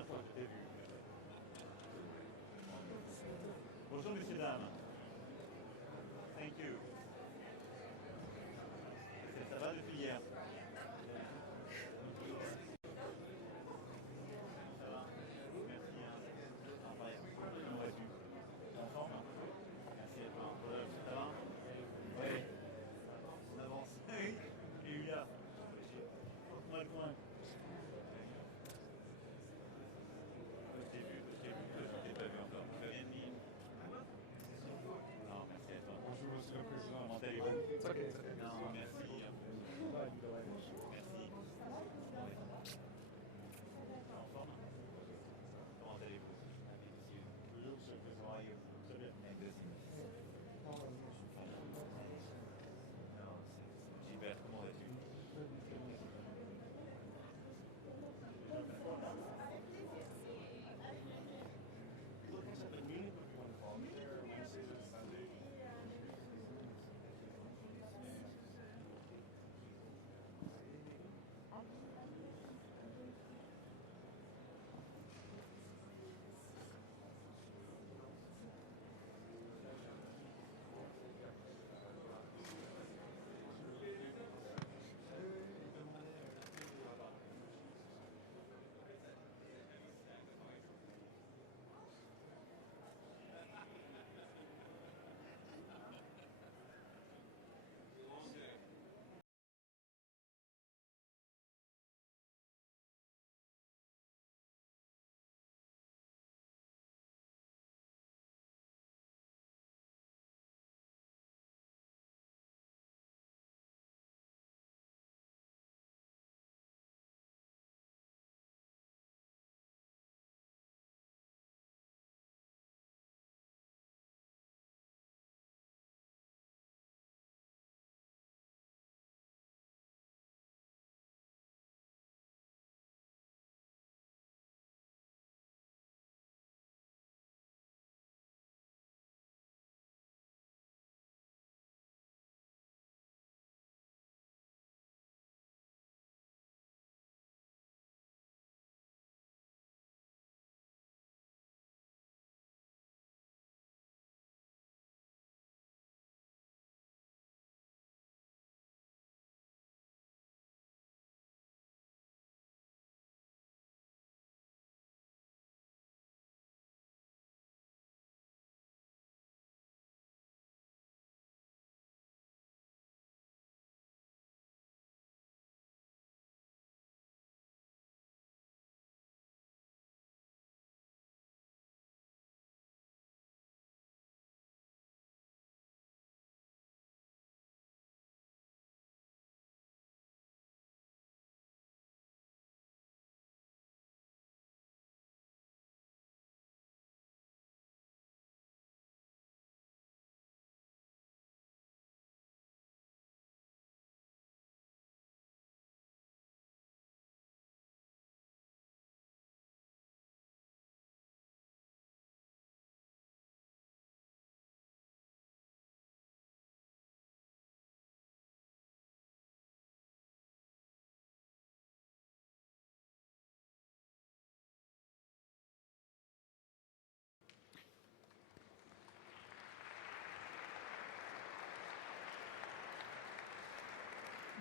dernière fois que je t'ai vu. Bonjour, messieurs, dames. Thank you. Ça va depuis hier? Ça va? Merci. Incroyable. Comment vas-tu? Tu es en forme? Merci à toi. Ça va? Oui. On avance. Et Ulla. Porte-moi le coin. Je t'ai vu. Je t'ai pas vu encore. Tu vas bien de Nîmes? Non, merci à toi. Bonjour, Monsieur le Président. Comment allez-vous? Non, merci. Merci. En forme? Comment allez-vous? Bonjour, Monsieur le Président. How are you? Très bien. Gilbert, comment vas-tu?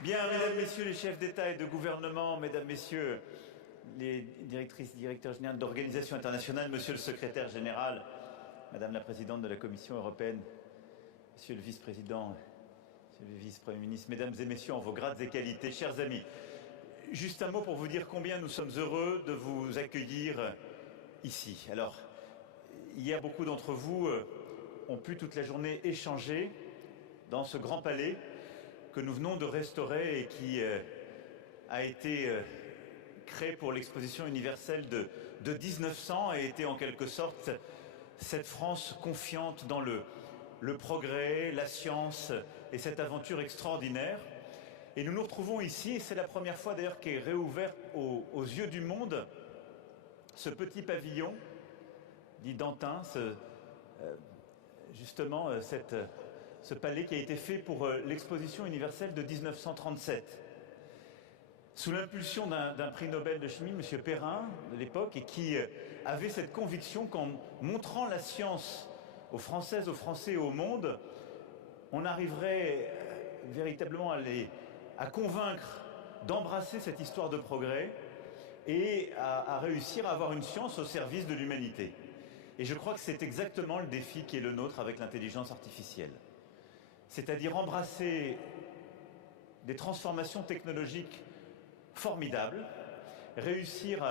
Bien, mesdames, messieurs les chefs d'État et de gouvernement, mesdames, messieurs les directrices, directeurs généraux d'organisations internationales, monsieur le secrétaire général, madame la présidente de la Commission européenne, monsieur le vice-président, monsieur le vice-premier ministre, mesdames et messieurs en vos grades et qualités, chers amis, juste un mot pour vous dire combien nous sommes heureux de vous accueillir ici. Alors, hier, beaucoup d'entre vous ont pu toute la journée échanger dans ce grand palais que nous venons de restaurer et qui a été créé pour l'exposition universelle de 1900 et était en quelque sorte cette France confiante dans le progrès, la science et cette aventure extraordinaire. Et nous nous retrouvons ici, et c'est la première fois d'ailleurs qu'est réouvert aux yeux du monde ce petit pavillon dit d'Antin, justement ce palais qui a été fait pour l'exposition universelle de 1937. sous l'impulsion d'un prix Nobel de chimie, M. Perrin, de l'époque, et qui avait cette conviction qu'en montrant la science aux Françaises, aux Français et au monde, on arriverait véritablement à convaincre d'embrasser cette histoire de progrès et à réussir à avoir une science au service de l'humanité. Et je crois que c'est exactement le défi qui est le nôtre avec l'intelligence artificielle. C'est-à-dire embrasser des transformations technologiques formidables, réussir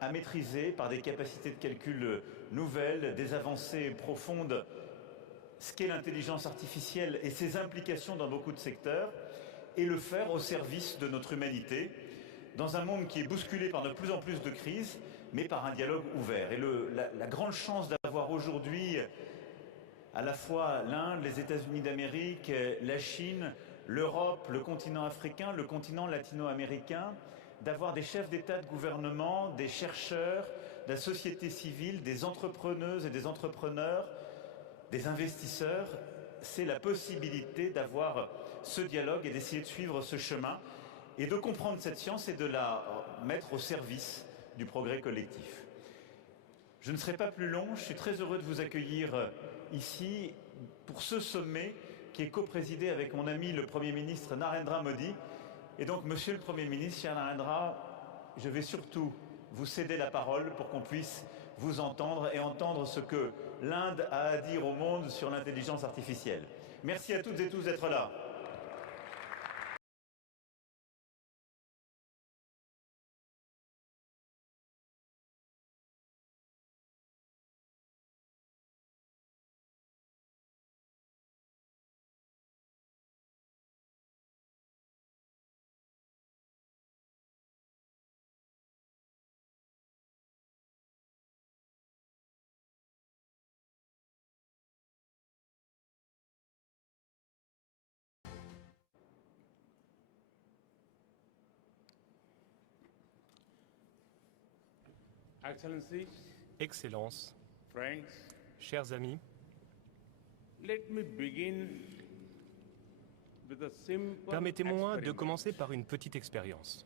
à maîtriser par des capacités de calcul nouvelles, des avancées profondes, ce qu'est l'intelligence artificielle et ses implications dans beaucoup de secteurs, et le faire au service de notre humanité, dans un monde qui est bousculé par de plus en plus de crises, mais par un dialogue ouvert. Et la grande chance d'avoir aujourd'hui à la fois l'Inde, les États-Unis d'Amérique, la Chine, l'Europe, le continent africain, le continent latino-américain, d'avoir des chefs d'État, de gouvernement, des chercheurs, de la société civile, des entrepreneuses et des entrepreneurs, des investisseurs, c'est la possibilité d'avoir ce dialogue et d'essayer de suivre ce chemin et de comprendre cette science et de la mettre au service du progrès collectif. Je ne serai pas plus long, je suis très heureux de vous accueillir ici pour ce sommet qui est co-présidé avec mon ami le Premier ministre Narendra Modi. Et donc, Monsieur le Premier ministre, cher Narendra, je vais surtout vous céder la parole pour qu'on puisse vous entendre et entendre ce que l'Inde a à dire au monde sur l'intelligence artificielle. Merci à toutes et tous d'être là. Excellencies, Excellences, friends, chers amis, let me begin with a simple permettez-moi de experiment. commencer par une petite expérience.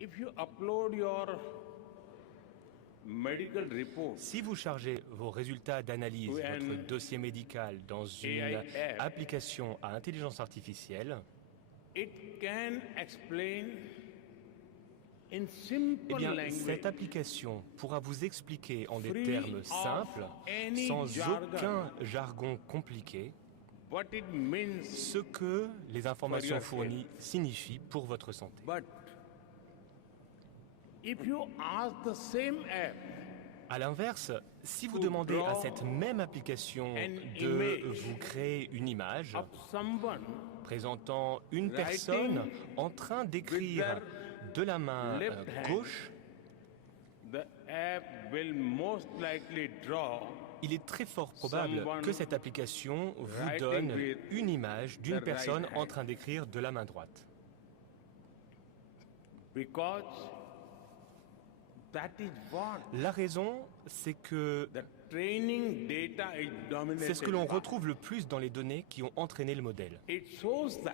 If you upload your medical report Si vous chargez vos résultats d'analyse, Oui, votre dossier médical dans une AI app. application à intelligence artificielle, it can explain in eh simple bien, language cette application pourra vous expliquer en des Free termes of simples, any sans jargon. aucun jargon compliqué, what it means. ce que les informations your fournies signifient pour votre santé. But if you ask the same app A l'inverse, si vous To demandez à draw cette même application an de image vous créer une image of someone présentant une writing personne en train d'écrire their de la main left hand, gauche, the app will most likely draw il est très fort probable someone que cette application vous writing donne with une image d'une the personne right en hand. train d'écrire de la main droite. because that is what La raison, c'est que the training data is dominated c'est ce que l'on by. retrouve le plus dans les données qui ont entraîné le modèle. It shows that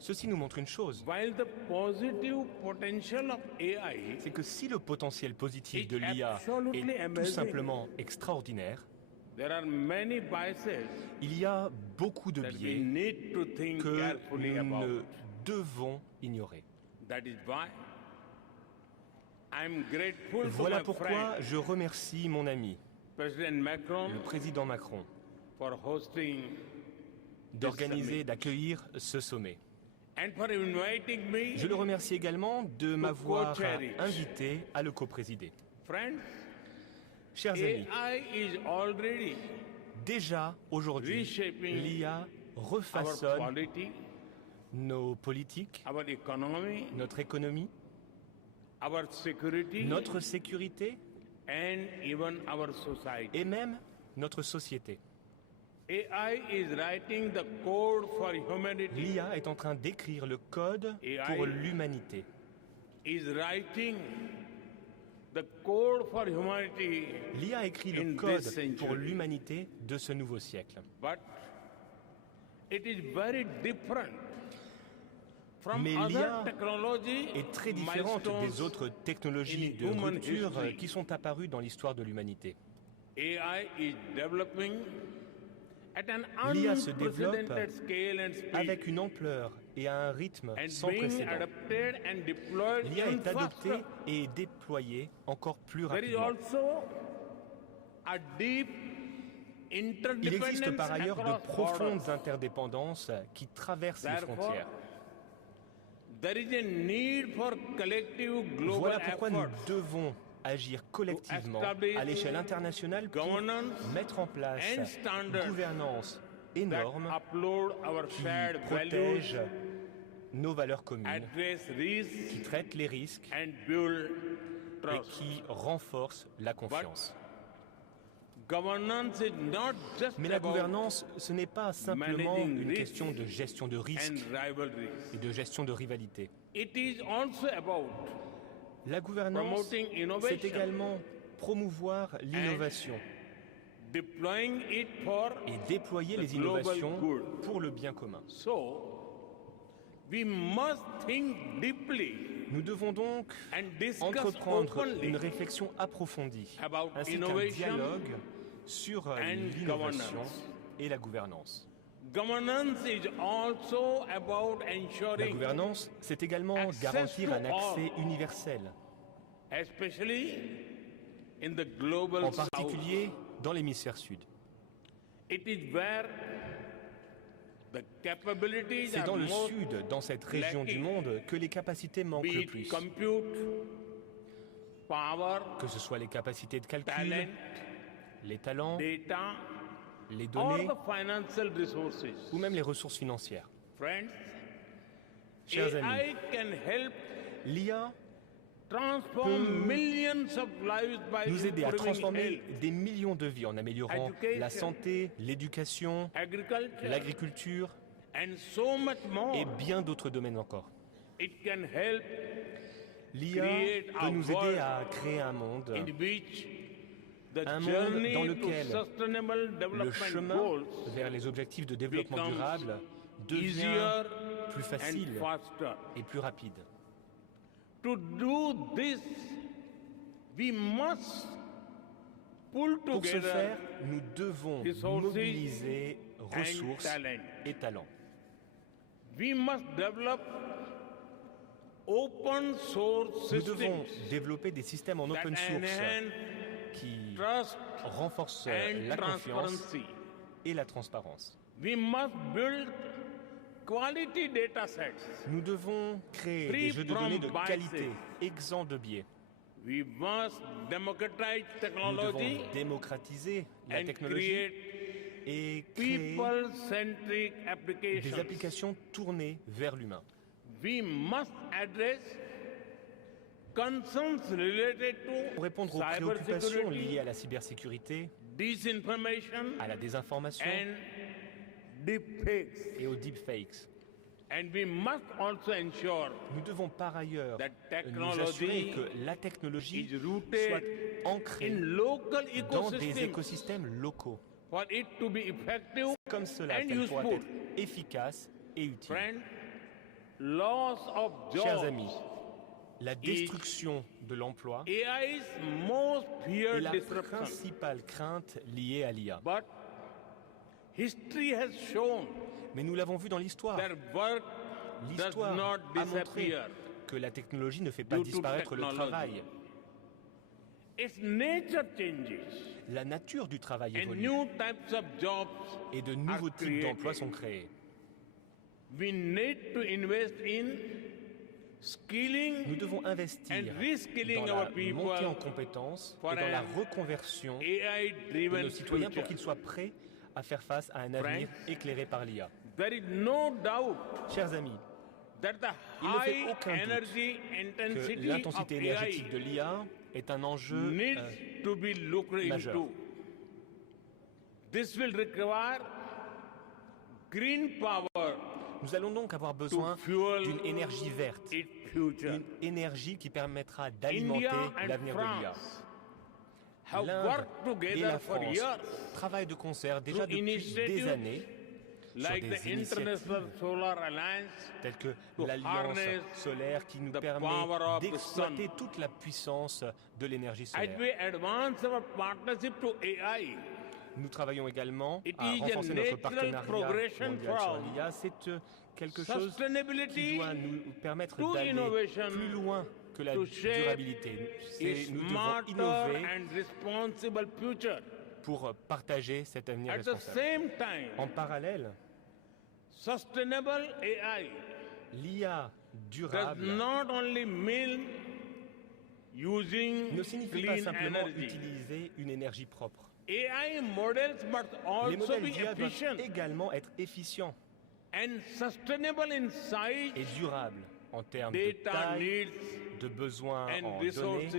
Ceci nous montre une chose, while the positive potential of AI c'est que si le potentiel positif It's de l'IA absolutely est tout amazing. simplement extraordinaire, there are many biases il y a beaucoup de that we biais need to think que carefully nous about. ne devons ignorer. That is why I'm grateful Voilà to my pourquoi friend je remercie mon ami, President Macron le président Macron, for hosting d'organiser, summit. d'accueillir ce sommet. and for inviting me. Je le remercie également de m'avoir co-chair it. invité à le coprésider. Friends, Chers amis, AI is already déjà aujourd'hui, reshaping l'IA our refaçonne polity, nos politiques, our economy, notre économie, our security, notre sécurité and even our society. et même notre société. AI is writing the code for humanity. L'IA est en train d'écrire le code AI pour l'humanité. Is writing the code for humanity. L'IA écrit In le code this century. pour l'humanité de ce nouveau siècle. But it is very different Mais other l'IA technology est très différente des milestones autres technologies in de human rupture history. qui sont apparues dans l'histoire de l'humanité. AI is developing at an L'IA se développe unprecedented scale and speed, avec une ampleur et à un rythme and sans being précédent. adapted and deployed L'IA even est adoptée faster. et déployée encore plus There is rapidement. also a deep Il interdependence existe par ailleurs de across profondes borders. interdépendances qui traversent les Therefore, frontières. there is a need for collective global Voilà pourquoi nous effort devons agir collectivement à l'échelle internationale pour governance mettre en place and standards une gouvernance et that normes upload our qui shared protègent values, nos valeurs communes, address qui risks, traitent les risques and build et trust. qui renforcent la confiance. Governance is not just Mais la about gouvernance, ce n'est pas simplement managing une risks question de gestion de and risques rivalries. et de gestion de rivalité. It is also about La gouvernance, promoting c'est innovation, également promouvoir l'innovation deploying it for et déployer the les global innovations good. pour le bien commun. So, we must think deeply Nous devons donc and discuss entreprendre openly une réflexion approfondie about ainsi qu'un innovation dialogue sur and l'innovation governance. et la gouvernance. Governance is also about La ensuring, gouvernance, c'est également Access garantir to un accès all. universel, especially in the global en south. particulier dans l'hémisphère sud. It is where the capabilities C'est are dans le most, sud, dans cette région du lacking. monde, que les capacités manquent be le it plus. compute, power, Que ce soit les capacités de calcul, talent, les talents, data, les or données the financial resources. ou même les ressources financières. Friends, Chers amis, AI can help l'IA transform peut millions of lives by nous aider à improving transformer health, des millions de vies en améliorant Education. la santé, l'éducation, agriculture, l'agriculture and so much more. et bien d'autres domaines encore. It can help L'IA create peut a nous aider world à créer un monde, in which the un monde journey dans to lequel sustainable le development chemin goals vers les objectifs de développement becomes durable devient easier plus and facile faster. et plus rapide. To do this, we must pull Pour ce together faire, nous devons resources mobiliser and ressources talent. et talents. We must develop open source Nous devons systems développer des systèmes en that open source enhance qui trust renforcent and la confiance transparency. et la transparence. We must build quality data sets. Nous devons créer Free des jeux de from données de biases. qualité, exempts de biais. We must democratize Nous technology devons démocratiser la and technologie create et créer people-centric des applications. applications tournées vers l'humain. We must address concerns related Pour to répondre aux préoccupations liées cybersecurity, à la cybersécurité, disinformation, à la désinformation and deepfakes. et aux deepfakes. And we must also ensure Nous devons par ailleurs that nous assurer technology que la technologie is soit rooted ancrée in local dans des ecosystems écosystèmes locaux. for it to be effective Comme cela, and qu'elle pourra useful. être efficace et utile. Friends, loss of Chers jobs amis, la destruction de l'emploi AI's most est feared la disruption. principale crainte liée à l'IA. But history has shown Mais nous l'avons vu dans l'histoire. that work does L'histoire not a montré disappear. que la technologie ne fait pas due to disparaître le technology. travail. Its nature changes La nature du travail and évolue new types of jobs et de nouveaux are types d'emplois created. sont créés. We need to invest in skilling Nous devons investir and reskilling dans our la people montée en compétences for et dans la an reconversion de AI-driven nos citoyens pour future. qu'ils soient prêts à faire face à un avenir éclairé par l'IA. There is no doubt Chers amis, that the il ne fait high aucun doute energy que intensity of l'intensité énergétique AI de l'IA est un enjeu needs to be looked majeur. into. This will require green power Nous allons donc avoir to besoin fuel d'une énergie verte, its future. une énergie qui permettra d'alimenter India and l'avenir de l'IA. France have L'Inde worked et together la for France years travaillent de concert déjà through depuis des initiatives années sur des initiatives telles que l'Alliance solaire qui nous permet d'exploiter toute la puissance de l'énergie solaire. Nous travaillons également à renforcer notre partenariat mondial sur l'IA. C'est quelque chose qui doit nous permettre d'aller plus loin que la durabilité. Nous devons innover pour partager cet avenir responsable. En parallèle, l'IA durable ne signifie pas simplement utiliser une énergie propre. Les modèles d'IA doivent également être efficients et durables en termes de taille, de besoins en données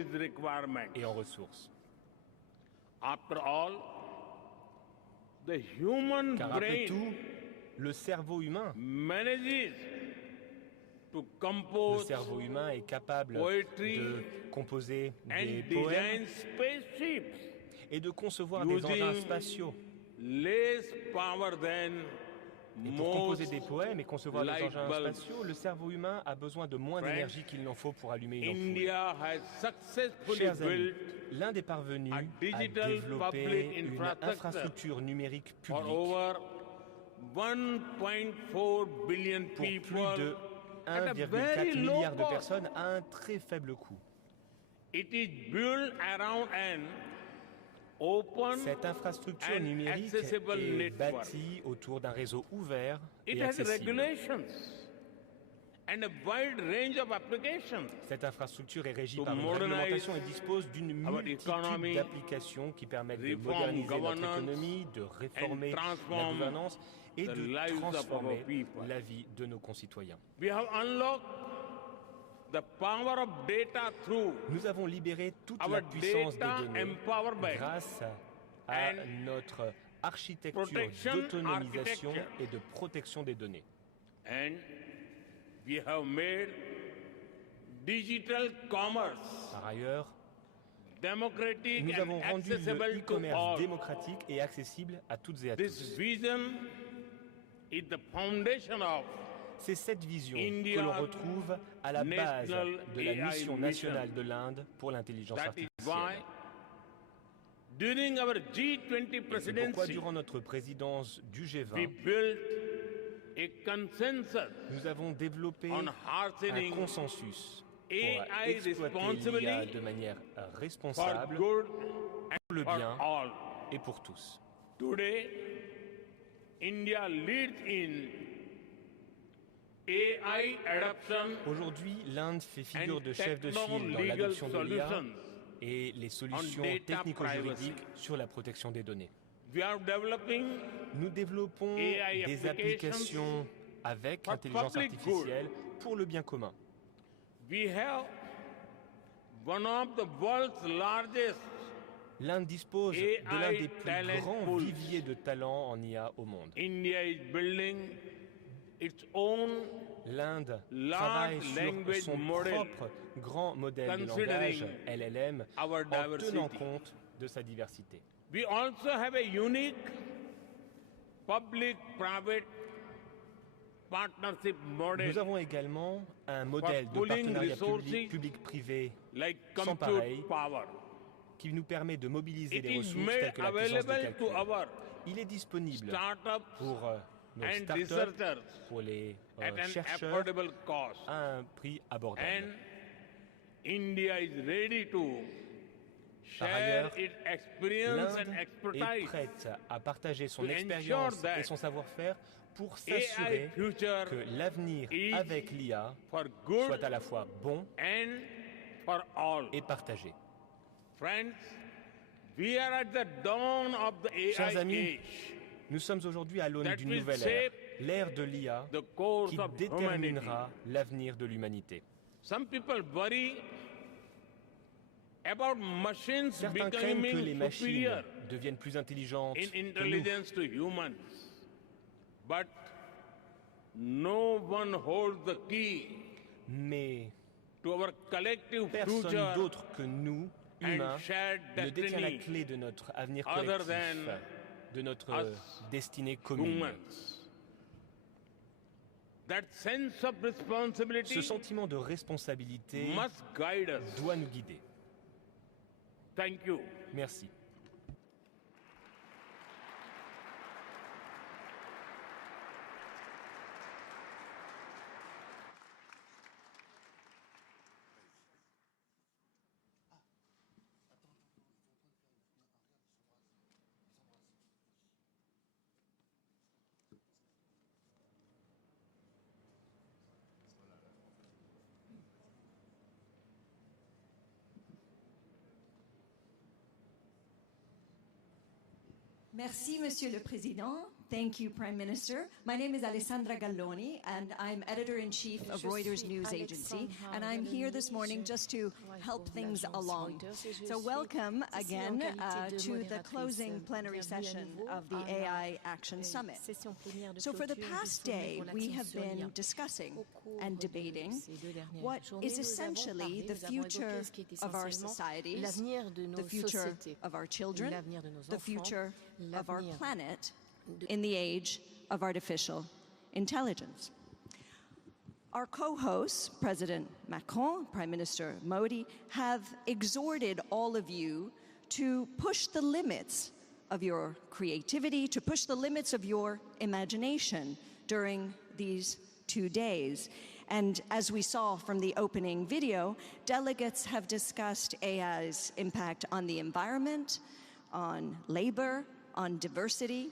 et en ressources. Car après tout, le cerveau humain est capable de composer des poèmes et de concevoir des engins spatiaux. Et pour composer des poèmes et concevoir des engins spatiaux, le cerveau humain a besoin de moins d'énergie qu'il n'en faut pour allumer une ampoule. Chers amis, l'Inde est parvenue à développer une infrastructure numérique publique pour plus de 1,4 milliard de personnes à un très faible coût. Cette infrastructure numérique est bâtie autour d'un réseau ouvert et accessible. Cette infrastructure est régie par une réglementation et dispose d'une multitude d'applications qui permettent de moderniser notre économie, de réformer la gouvernance et de transformer la vie de nos concitoyens. Nous avons libéré toute la puissance des données grâce à notre architecture d'autonomisation et de protection des données. Par ailleurs, nous avons rendu le e-commerce démocratique et accessible à toutes et à tous. C'est cette vision que l'on retrouve à la base de la mission nationale de l'Inde pour l'intelligence artificielle. C'est pourquoi, durant notre présidence du G20, nous avons développé un consensus pour exploiter l'IA de manière responsable, pour le bien et pour tous. Aujourd'hui, l'Inde fait figure de chef de file dans l'adoption de l'IA et les solutions technico-juridiques sur la protection des données. Nous développons des applications avec l'intelligence artificielle pour le bien commun. L'Inde dispose de l'un des plus grands viviers de talents en IA au monde. L'Inde travaille sur son propre grand modèle de langage, LLM, en tenant compte de sa diversité. Nous avons également un modèle de partenariat public-privé sans pareil qui nous permet de mobiliser des ressources telles que la puissance de calcul. Il est disponible pour nos startups, pour les chercheurs, à un prix abordable. Par ailleurs, l'Inde est prête à partager son expérience et son savoir-faire pour s'assurer que l'avenir avec l'IA soit à la fois bon et partagé. Chers amis, nous sommes aujourd'hui à l'aune d'une nouvelle ère, l'ère de l'IA, qui déterminera l'avenir de l'humanité. Certains craignent que les machines deviennent plus intelligentes que nous. Mais personne d'autre que nous, humains, ne détient la clé de notre avenir collectif, de notre destinée commune. Ce sentiment de responsabilité doit nous guider. Merci. Merci, Monsieur le Président. Thank you, Prime Minister. My name is Alessandra Galloni, and I'm editor-in-chief of Reuters News Agency, and I'm here this morning just to help things along. So welcome again to the closing plenary session of the AI Action Summit. So for the past day, we have been discussing and debating what is essentially the future of our societies, the future of our children, the future of our planet, in the age of artificial intelligence. Our co-hosts, President Macron, Prime Minister Modi, have exhorted all of you to push the limits of your creativity, to push the limits of your imagination during these 2 days. And as we saw from the opening video, delegates have discussed AI's impact on the environment, on labor, on diversity,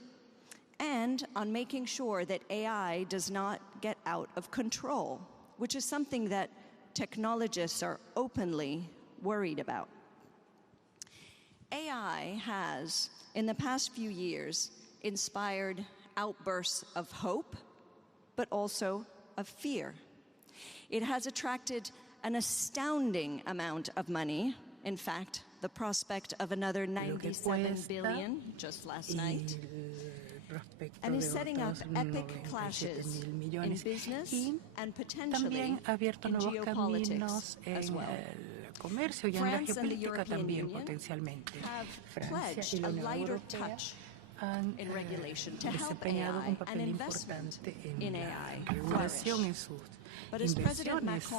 and on making sure that AI does not get out of control, which is something that technologists are openly worried about. AI has, in the past few years, inspired outbursts of hope, but also of fear. It has attracted an astounding amount of money. In fact, the prospect of another 97 billion just last night, and is setting up epic clashes in business and potentially in geopolitics as well. Comercio y en la geopolítica también potencialmente. Francia y la Unión Europea han desempeñado un papel importante en la regulación en sus inversiones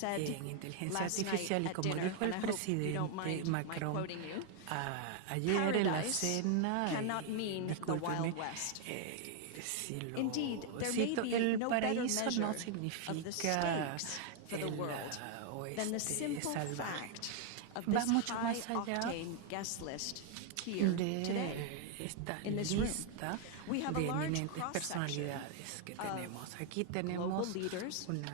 en inteligencia artificial, y como dijo el presidente Macron ayer en la cena, discúlpeme, si lo cito, el paraíso no significa el oeste salvaje. Va mucho más allá de esta lista de eminentes personalidades que tenemos. Aquí tenemos una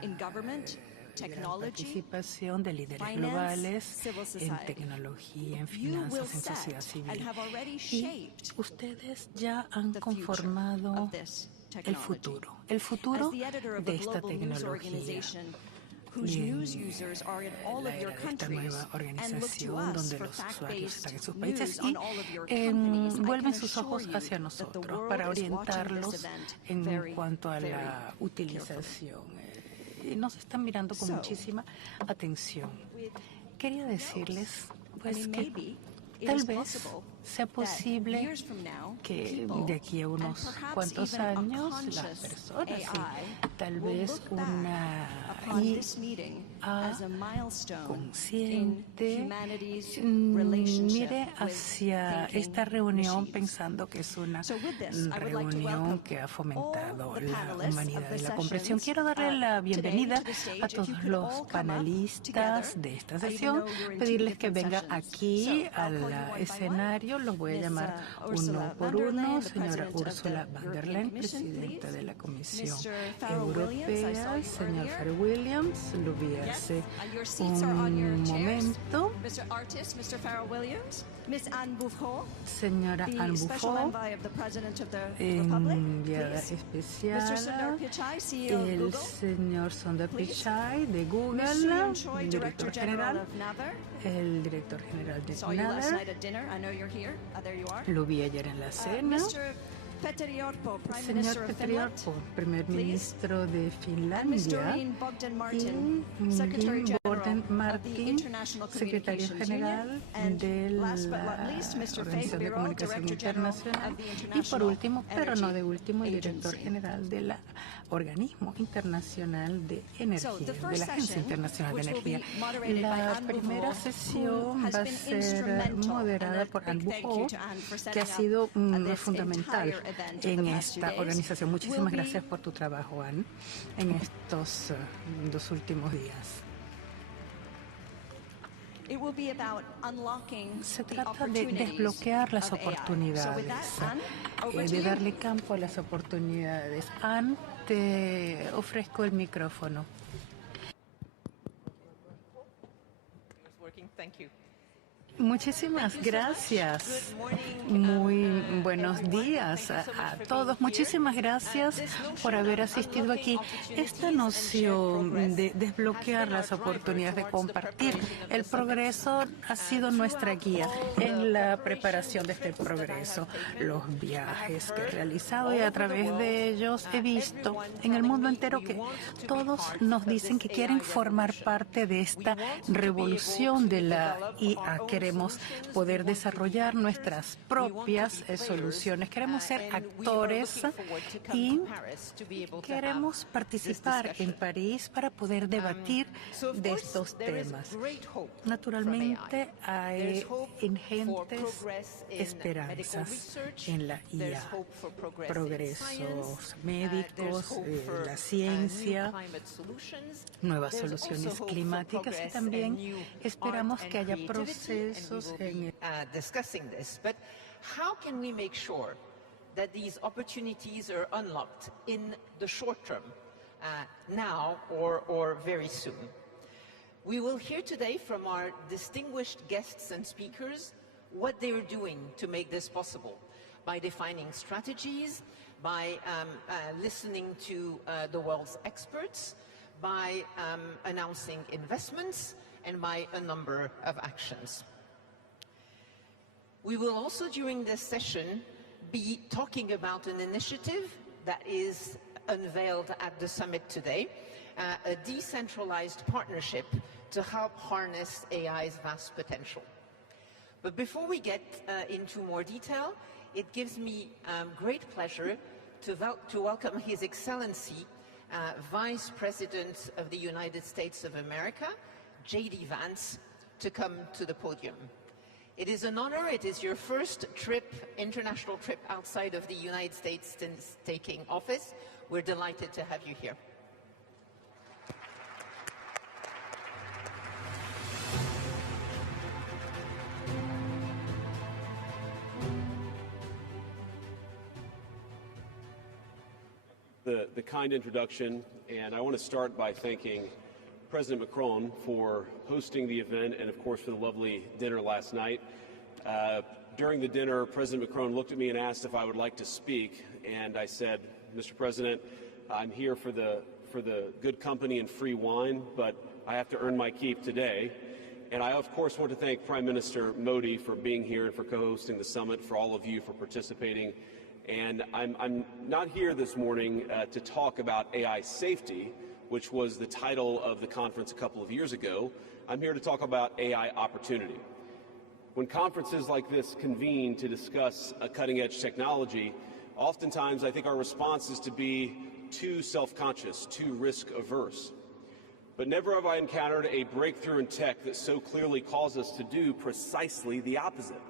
gran participación de líderes globales en tecnología, en finanzas, en sociedad civil. Y ustedes ya han conformado el futuro de esta tecnología. La era de esta nueva organización donde los usuarios están en sus países y vuelven sus ojos hacia nosotros para orientarlos en cuanto a la utilización. Nos están mirando con muchísima atención. Quería decirles pues que tal vez sea posible que de aquí a unos cuantos años las personas y tal vez una IA consciente mire hacia esta reunión pensando que es una reunión que ha fomentado la humanidad y la comprensión. Quiero darle la bienvenida a todos los panelistas de esta sesión, pedirles que vengan aquí al escenario. Los voy a llamar uno por uno. Señora Ursula von der Leyen, presidenta de la Comisión Europea, señor Pharrell Williams, lo vi hace un momento. Señora Anne Buffon, enviada especial, el señor Sundar Pichai de Google, director general, el director general de Naver, lo vi ayer en la cena, Señor Petteri Orpo, primer ministro de Finlandia, y Yin Borden Martin, secretario general de la Organización de Comunicación Internacional, y por último, pero no de último, el director general del Organismo Internacional de Energía, de la Agencia Internacional de Energía. La primera sesión va a ser moderada por Anne Buchó, que ha sido fundamental en esta organización. Muchísimas gracias por tu trabajo, Anne, en estos 2 últimos días. Se trata de desbloquear las oportunidades, de darle campo a las oportunidades. Anne, te ofrezco el micrófono. Muchísimas gracias. Muy buenos días a todos. Muchísimas gracias por haber asistido aquí. Esta noción de desbloquear las oportunidades, de compartir el progreso, ha sido nuestra guía en la preparación de este progreso. Los viajes que he realizado, y a través de ellos he visto en el mundo entero que todos nos dicen que quieren formar parte de esta revolución de la IA. Queremos poder desarrollar nuestras propias soluciones. Queremos ser actores y queremos participar en París para poder debatir de estos temas. Naturalmente, hay ingentes esperanzas en la IA. Progresos médicos, la ciencia, nuevas soluciones climáticas, y también esperamos que haya procesos discussing this, but how can we make sure that these opportunities are unlocked in the short term, now or very soon? We will hear today from our distinguished guests and speakers what they are doing to make this possible, by defining strategies, by listening to the world's experts, by announcing investments, and by a number of actions. We will also, during this session, be talking about an initiative that is unveiled at the summit today, a decentralized partnership to help harness AI's vast potential. But before we get into more detail, it gives me great pleasure to welcome His Excellency, Vice President of the United States of America, JD Vance, to come to the podium. It is an honor. It is your first international trip outside of the United States since taking office. We're delighted to have you here. The kind introduction, and I want to start by thanking President Macron for hosting the event, and of course for the lovely dinner last night. During the dinner, President Macron looked at me and asked if I would like to speak, and I said, Mr. President, I'm here for the good company and free wine, but I have to earn my keep today. And I, of course, want to thank Prime Minister Modi for being here and for co-hosting the summit, for all of you for participating. And I'm not here this morning to talk about AI safety, which was the title of the conference a couple of years ago. I'm here to talk about AI opportunity. When conferences like this convene to discuss a cutting-edge technology, oftentimes I think our response is to be too self-conscious, too risk-averse. But never have I encountered a breakthrough in tech that so clearly calls us to do precisely the opposite.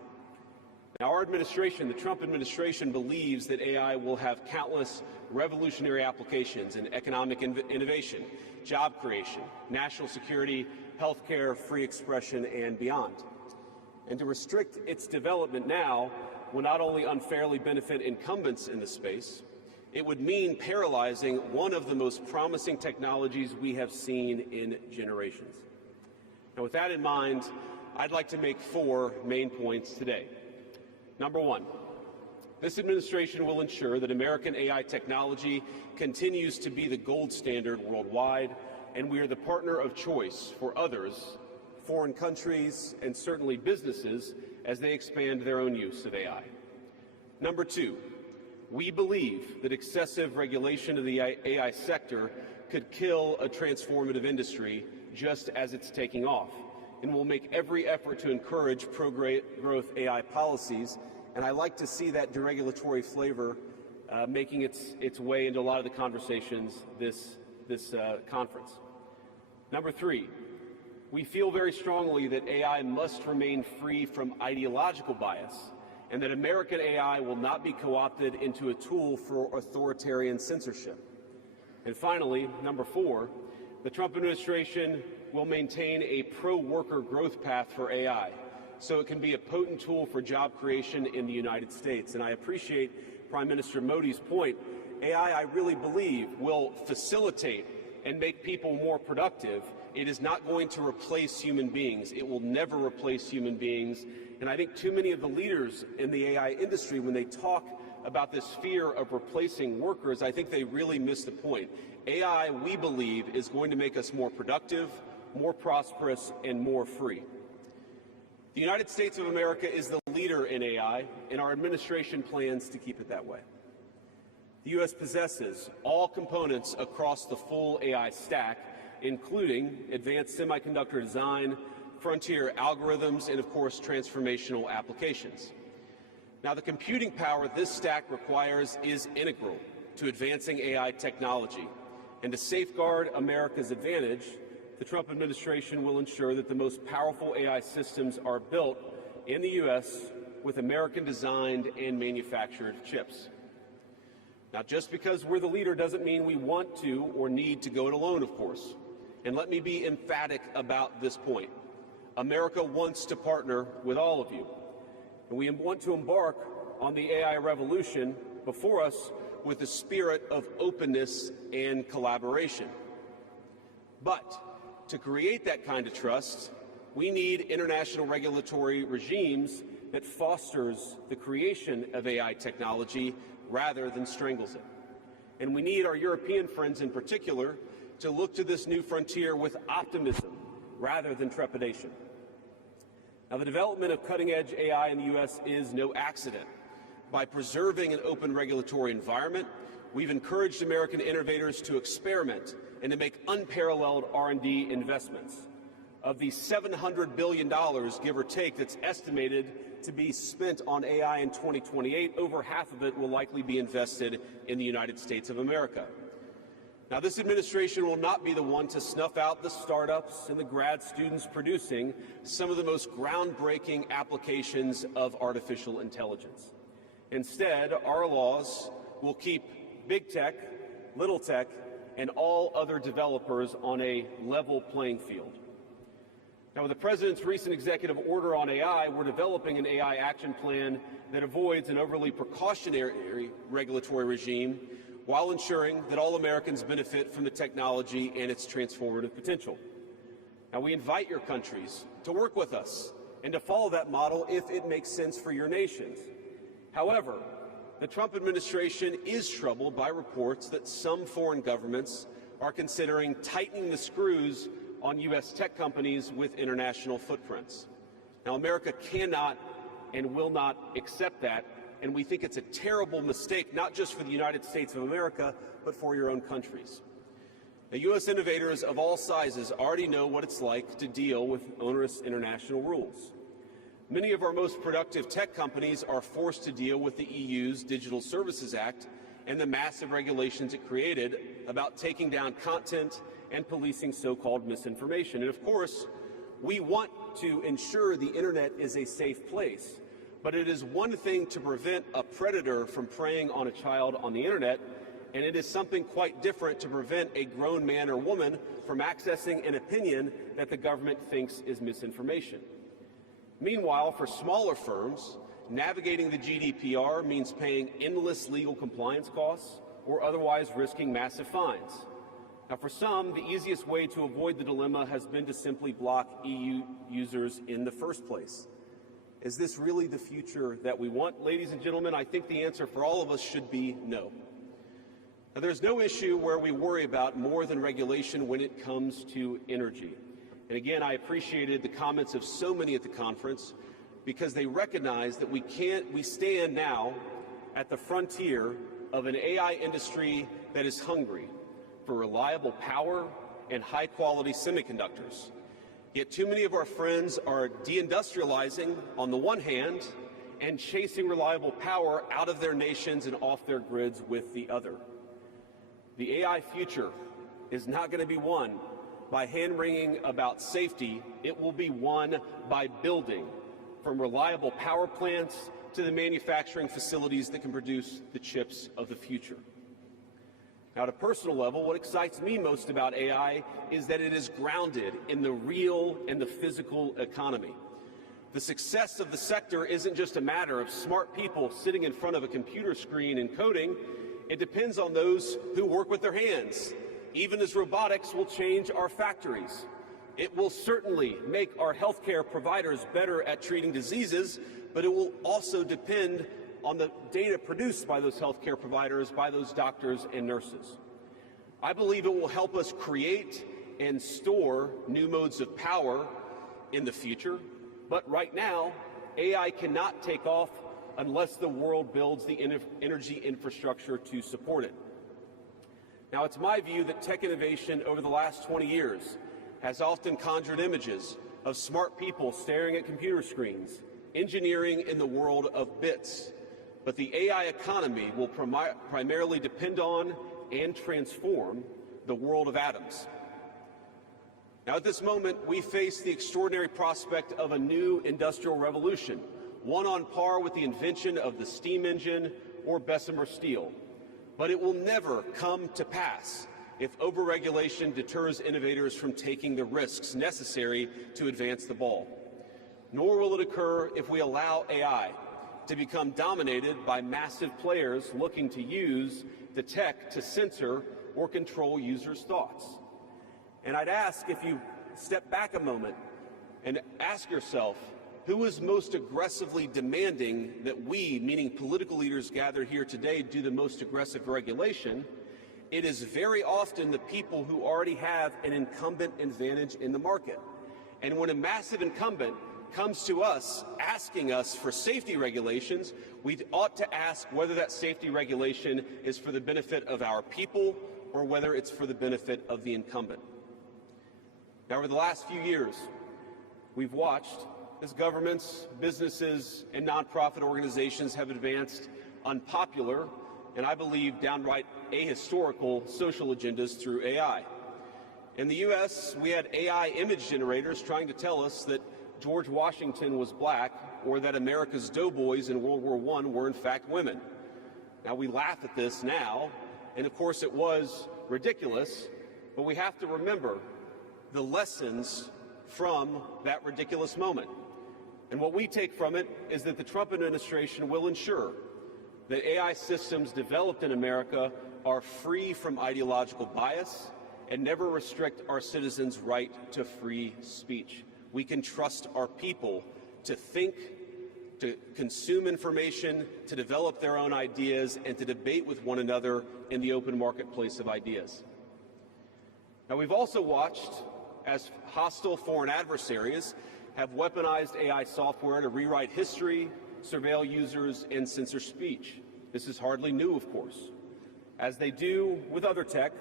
Now, our administration, the Trump administration, believes that AI will have countless revolutionary applications in economic innovation, job creation, national security, healthcare, free expression, and beyond. And to restrict its development now will not only unfairly benefit incumbents in the space, it would mean paralyzing one of the most promising technologies we have seen in generations. Now, with that in mind, I'd like to make 4 main points today. Number 1, this administration will ensure that American AI technology continues to be the gold standard worldwide, and we are the partner of choice for others, foreign countries, and certainly businesses as they expand their own use of AI. Number 2, We believe that excessive regulation of the AI sector could kill a transformative industry just as it's taking off, and will make every effort to encourage pro-growth AI policies. And I like to see that deregulatory flavor making its way into a lot of the conversations this conference. Number 3, we feel very strongly that AI must remain free from ideological bias, and that American AI will not be co-opted into a tool for authoritarian censorship. And finally, number 4, the Trump administration will maintain a pro-worker growth path for AI, so it can be a potent tool for job creation in the United States. And I appreciate Prime Minister Modi's point. AI, I really believe, will facilitate and make people more productive. It is not going to replace human beings. It will never replace human beings. And I think too many of the leaders in the AI industry, when they talk about this fear of replacing workers, I think they really miss the point. AI, we believe, is going to make us more productive, more prosperous, and more free. The United States of America is the leader in AI, and our administration plans to keep it that way. The U.S. possesses all components across the full AI stack, including advanced semiconductor design, frontier algorithms, and, of course, transformational applications. Now, the computing power this stack requires is integral to advancing AI technology. And to safeguard America's advantage, the Trump administration will ensure that the most powerful AI systems are built in the U.S. with American-designed and manufactured chips. Now, just because we're the leader doesn't mean we want to or need to go it alone, of course. And let me be emphatic about this point. America wants to partner with all of you. And we want to embark on the AI revolution before us with a spirit of openness and collaboration. But to create that kind of trust, we need international regulatory regimes that fosters the creation of AI technology rather than strangles it. And we need our European friends in particular to look to this new frontier with optimism rather than trepidation. Now, the development of cutting-edge AI in the U.S. is no accident. By preserving an open regulatory environment, we've encouraged American innovators to experiment and to make unparalleled R&D investments. Of the $700 billion, give or take, that's estimated to be spent on AI in 2028, over half of it will likely be invested in the United States of America. Now, this administration will not be the one to snuff out the startups and the grad students producing some of the most groundbreaking applications of artificial intelligence. Instead, our laws will keep big tech, little tech, and all other developers on a level playing field. Now, with the President's recent executive order on AI, we're developing an AI action plan that avoids an overly precautionary regulatory regime while ensuring that all Americans benefit from the technology and its transformative potential. Now, we invite your countries to work with us and to follow that model if it makes sense for your nations. However, the Trump administration is troubled by reports that some foreign governments are considering tightening the screws on U.S. tech companies with international footprints. Now, America cannot and will not accept that, and we think it's a terrible mistake, not just for the United States of America, but for your own countries. Now, U.S. innovators of all sizes already know what it's like to deal with onerous international rules. Many of our most productive tech companies are forced to deal with the EU's Digital Services Act and the massive regulations it created about taking down content and policing so-called misinformation. And of course, we want to ensure the internet is a safe place, but it is one thing to prevent a predator from preying on a child on the internet, and it is something quite different to prevent a grown man or woman from accessing an opinion that the government thinks is misinformation. Meanwhile, for smaller firms, navigating the GDPR means paying endless legal compliance costs or otherwise risking massive fines. Now, for some, the easiest way to avoid the dilemma has been to simply block EU users in the first place. Is this really the future that we want? Ladies and gentlemen, I think the answer for all of us should be no. Now, there's no issue where we worry about more than regulation when it comes to energy. And again, I appreciated the comments of so many at the conference because they recognize that we stand now at the frontier of an AI industry that is hungry for reliable power and high-quality semiconductors. Yet too many of our friends are deindustrializing on the one hand and chasing reliable power out of their nations and off their grids with the other. The AI future is not going to be won by hand-wringing about safety. It will be won by building, from reliable power plants to the manufacturing facilities that can produce the chips of the future. Now, at a personal level, what excites me most about AI is that it is grounded in the real and the physical economy. The success of the sector isn't just a matter of smart people sitting in front of a computer screen and coding. It depends on those who work with their hands, even as robotics will change our factories. It will certainly make our healthcare providers better at treating diseases, but it will also depend on the data produced by those healthcare providers, by those doctors and nurses. I believe it will help us create and store new modes of power in the future. But right now, AI cannot take off unless the world builds the energy infrastructure to support it. Now, it's my view that tech innovation over the last 20 years has often conjured images of smart people staring at computer screens, engineering in the world of bits. But the AI economy will primarily depend on and transform the world of atoms. Now, at this moment, we face the extraordinary prospect of a new industrial revolution, one on par with the invention of the steam engine or Bessemer steel. But it will never come to pass if overregulation deters innovators from taking the risks necessary to advance the ball. Nor will it occur if we allow AI to become dominated by massive players looking to use the tech to censor or control users' thoughts. And I'd ask, if you step back a moment and ask yourself, who is most aggressively demanding that we, meaning political leaders gathered here today, do the most aggressive regulation? It is very often the people who already have an incumbent advantage in the market. And when a massive incumbent comes to us asking us for safety regulations, we ought to ask whether that safety regulation is for the benefit of our people or whether it's for the benefit of the incumbent. Now, over the last few years, we've watched as governments, businesses, and nonprofit organizations have advanced unpopular and, I believe, downright ahistorical social agendas through AI. In the U.S., we had AI image generators trying to tell us that George Washington was black or that America's doughboys in World War I were in fact women. Now, we laugh at this now, and of course it was ridiculous, but we have to remember the lessons from that ridiculous moment. And what we take from it is that the Trump administration will ensure that AI systems developed in America are free from ideological bias and never restrict our citizens' right to free speech. We can trust our people to think, to consume information, to develop their own ideas, and to debate with one another in the open marketplace of ideas. Now, we've also watched as hostile foreign adversaries have weaponized AI software to rewrite history, surveil users, and censor speech. This is hardly new, of course. As they do with other tech,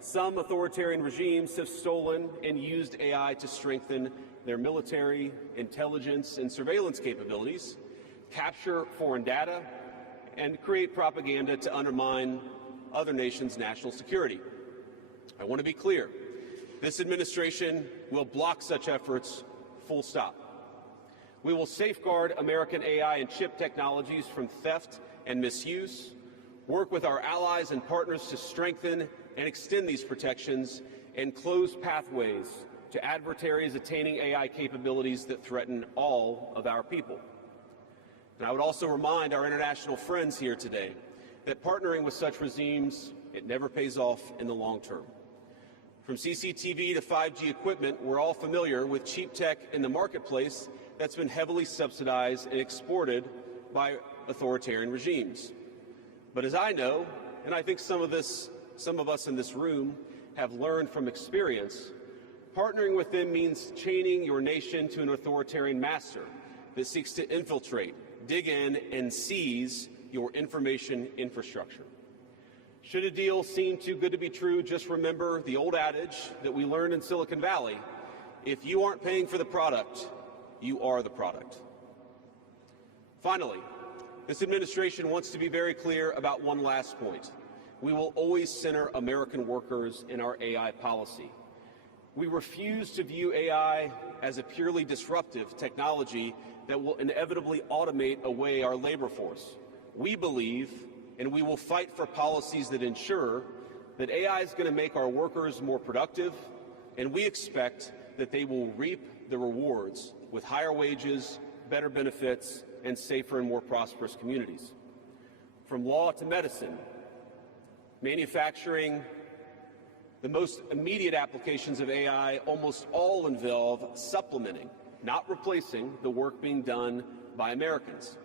some authoritarian regimes have stolen and used AI to strengthen their military, intelligence, and surveillance capabilities, capture foreign data, and create propaganda to undermine other nations' national security. I want to be clear. This administration will block such efforts, full stop. We will safeguard American AI and chip technologies from theft and misuse, work with our allies and partners to strengthen and extend these protections, and close pathways to adversaries attaining AI capabilities that threaten all of our people. And I would also remind our international friends here today that partnering with such regimes, it never pays off in the long term. From CCTV to 5G equipment, we're all familiar with cheap tech in the marketplace that's been heavily subsidized and exported by authoritarian regimes. But as I know, and I think some of us in this room have learned from experience, partnering with them means chaining your nation to an authoritarian master that seeks to infiltrate, dig in, and seize your information infrastructure. Should a deal seem too good to be true, just remember the old adage that we learned in Silicon Valley: if you aren't paying for the product, you are the product. Finally, this administration wants to be very clear about one last point. We will always center American workers in our AI policy. We refuse to view AI as a purely disruptive technology that will inevitably automate away our labor force. We believe, and we will fight for policies that ensure that AI is going to make our workers more productive, and we expect that they will reap the rewards with higher wages, better benefits, and safer and more prosperous communities. From law to medicine, manufacturing, the most immediate applications of AI almost all involve supplementing, not replacing, the work being done by Americans.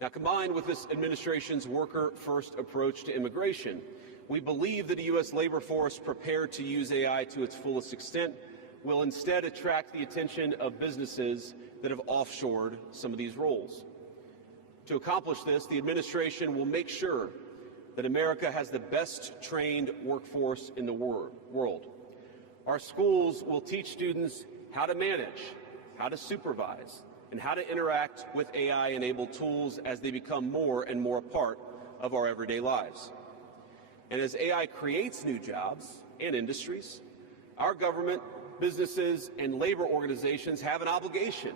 Now, combined with this administration's worker-first approach to immigration, we believe that a U.S. labor force prepared to use AI to its fullest extent will instead attract the attention of businesses that have offshored some of these roles. To accomplish this, the administration will make sure that America has the best trained workforce in the world. Our schools will teach students how to manage, how to supervise, and how to interact with AI-enabled tools as they become more and more a part of our everyday lives. And as AI creates new jobs and industries, our government, businesses, and labor organizations have an obligation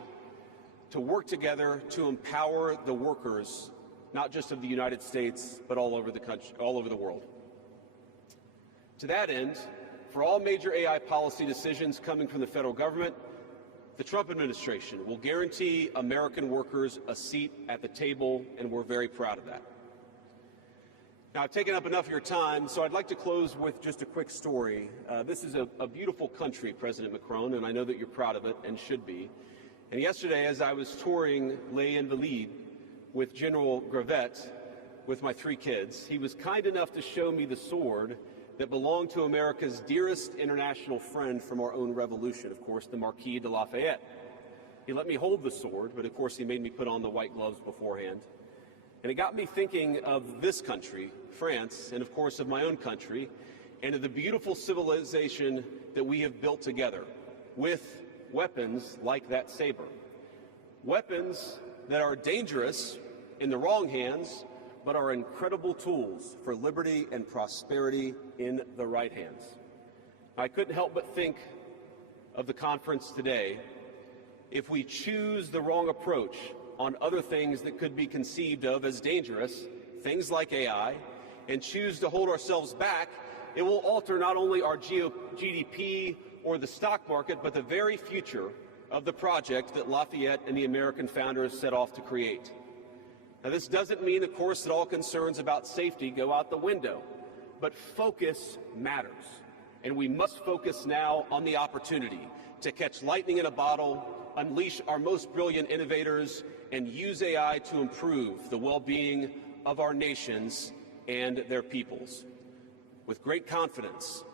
to work together to empower the workers, not just of the United States, but all over the country, all over the world. To that end, for all major AI policy decisions coming from the federal government, the Trump administration will guarantee American workers a seat at the table, and we're very proud of that. Now, I've taken up enough of your time, so I'd like to close with just a quick story. This is a beautiful country, President Macron, and I know that you're proud of it and should be. And yesterday, as I was touring Les Invalides with General Gravette with my 3 kids, he was kind enough to show me the sword that belonged to America's dearest international friend from our own revolution, of course, the Marquis de Lafayette. He let me hold the sword, but of course he made me put on the white gloves beforehand. And it got me thinking of this country, France, and of course of my own country, and of the beautiful civilization that we have built together with weapons like that saber. Weapons that are dangerous in the wrong hands, but are incredible tools for liberty and prosperity in the right hands. I couldn't help but think of the conference today. If we choose the wrong approach on other things that could be conceived of as dangerous, things like AI, and choose to hold ourselves back, it will alter not only our GDP or the stock market, but the very future of the project that Lafayette and the American founders set off to create. Now, this doesn't mean, of course, that all concerns about safety go out the window, but focus matters. And we must focus now on the opportunity to catch lightning in a bottle, unleash our most brilliant innovators, and use AI to improve the well-being of our nations and their peoples. With great confidence,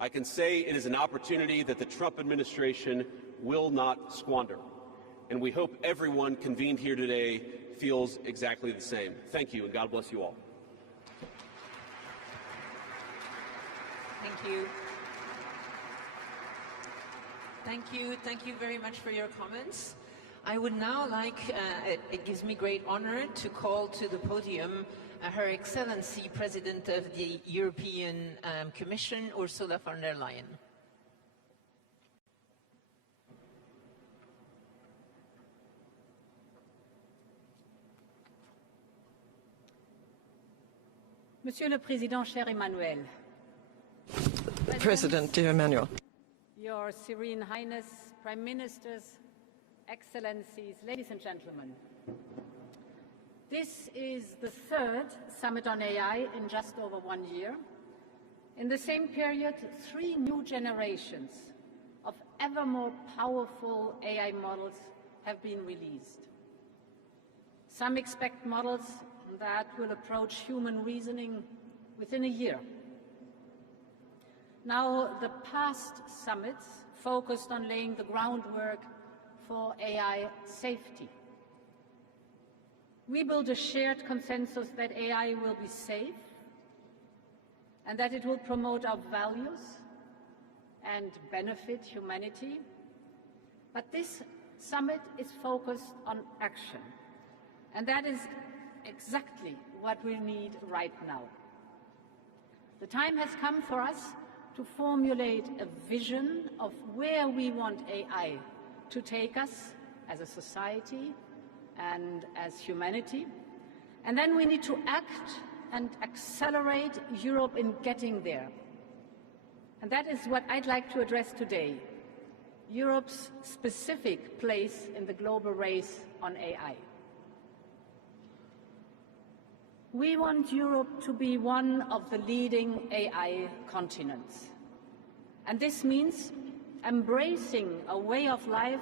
I can say it is an opportunity that the Trump administration will not squander. And we hope everyone convened here today feels exactly the same. Thank you, and God bless you all. Thank you. Thank you. Thank you very much for your comments. I would now like, it gives me great honor to call to the podium Her Excellency President of the European Commission, Ursula von der Leyen. Monsieur le Président, cher Emmanuel. President, dear Emmanuel. Your Serene Highness, Prime Ministers, Excellencies, ladies and gentlemen. This is the 3rd Summit on AI in just over 1 year. In the same period, 3 new generations of ever more powerful AI models have been released. Some expect models that will approach human reasoning within a year. Now, the past summits focused on laying the groundwork for AI safety. We build a shared consensus that AI will be safe and that it will promote our values and benefit humanity. But this summit is focused on action, and that is exactly what we need right now. The time has come for us to formulate a vision of where we want AI to take us as a society and as humanity. And then we need to act and accelerate Europe in getting there. And that is what I'd like to address today, Europe's specific place in the global race on AI. We want Europe to be one of the leading AI continents. And this means embracing a way of life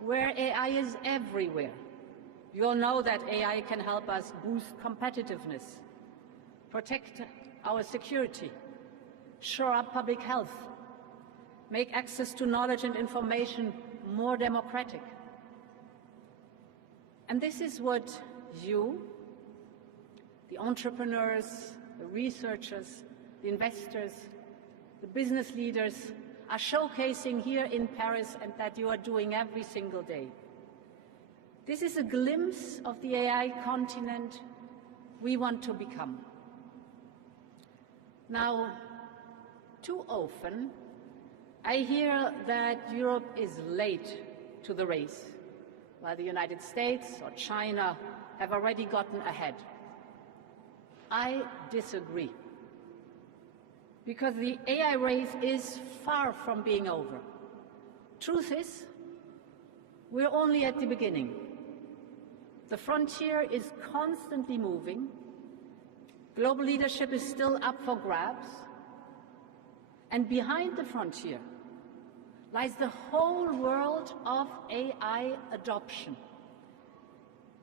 where AI is everywhere. You all know that AI can help us boost competitiveness, protect our security, shore up public health, make access to knowledge and information more democratic. And this is what you, the entrepreneurs, the researchers, the investors, the business leaders are showcasing here in Paris and that you are doing every single day. This is a glimpse of the AI continent we want to become. Now, too often, I hear that Europe is late to the race, while the United States or China have already gotten ahead. I disagree, because the AI race is far from being over. Truth is, we're only at the beginning. The frontier is constantly moving. Global leadership is still up for grabs. And behind the frontier lies the whole world of AI adoption.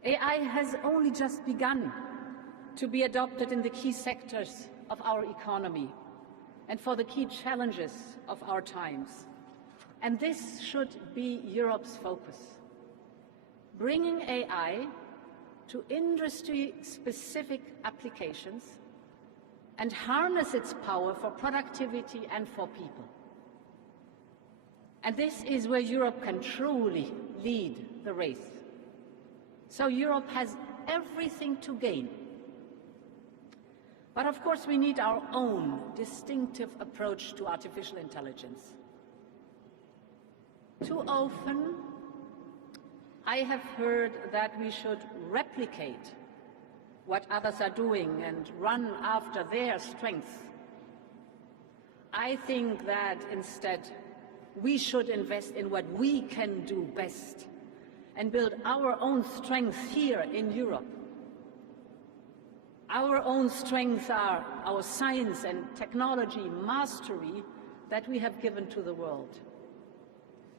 AI has only just begun to be adopted in the key sectors of our economy and for the key challenges of our times. And this should be Europe's focus. Bringing AI to industry-specific applications and harness its power for productivity and for people. And this is where Europe can truly lead the race. So Europe has everything to gain. But of course we need our own distinctive approach to artificial intelligence. Too often, I have heard that we should replicate what others are doing and run after their strengths. I think that instead we should invest in what we can do best and build our own strengths here in Europe. Our own strengths are our science and technology mastery that we have given to the world.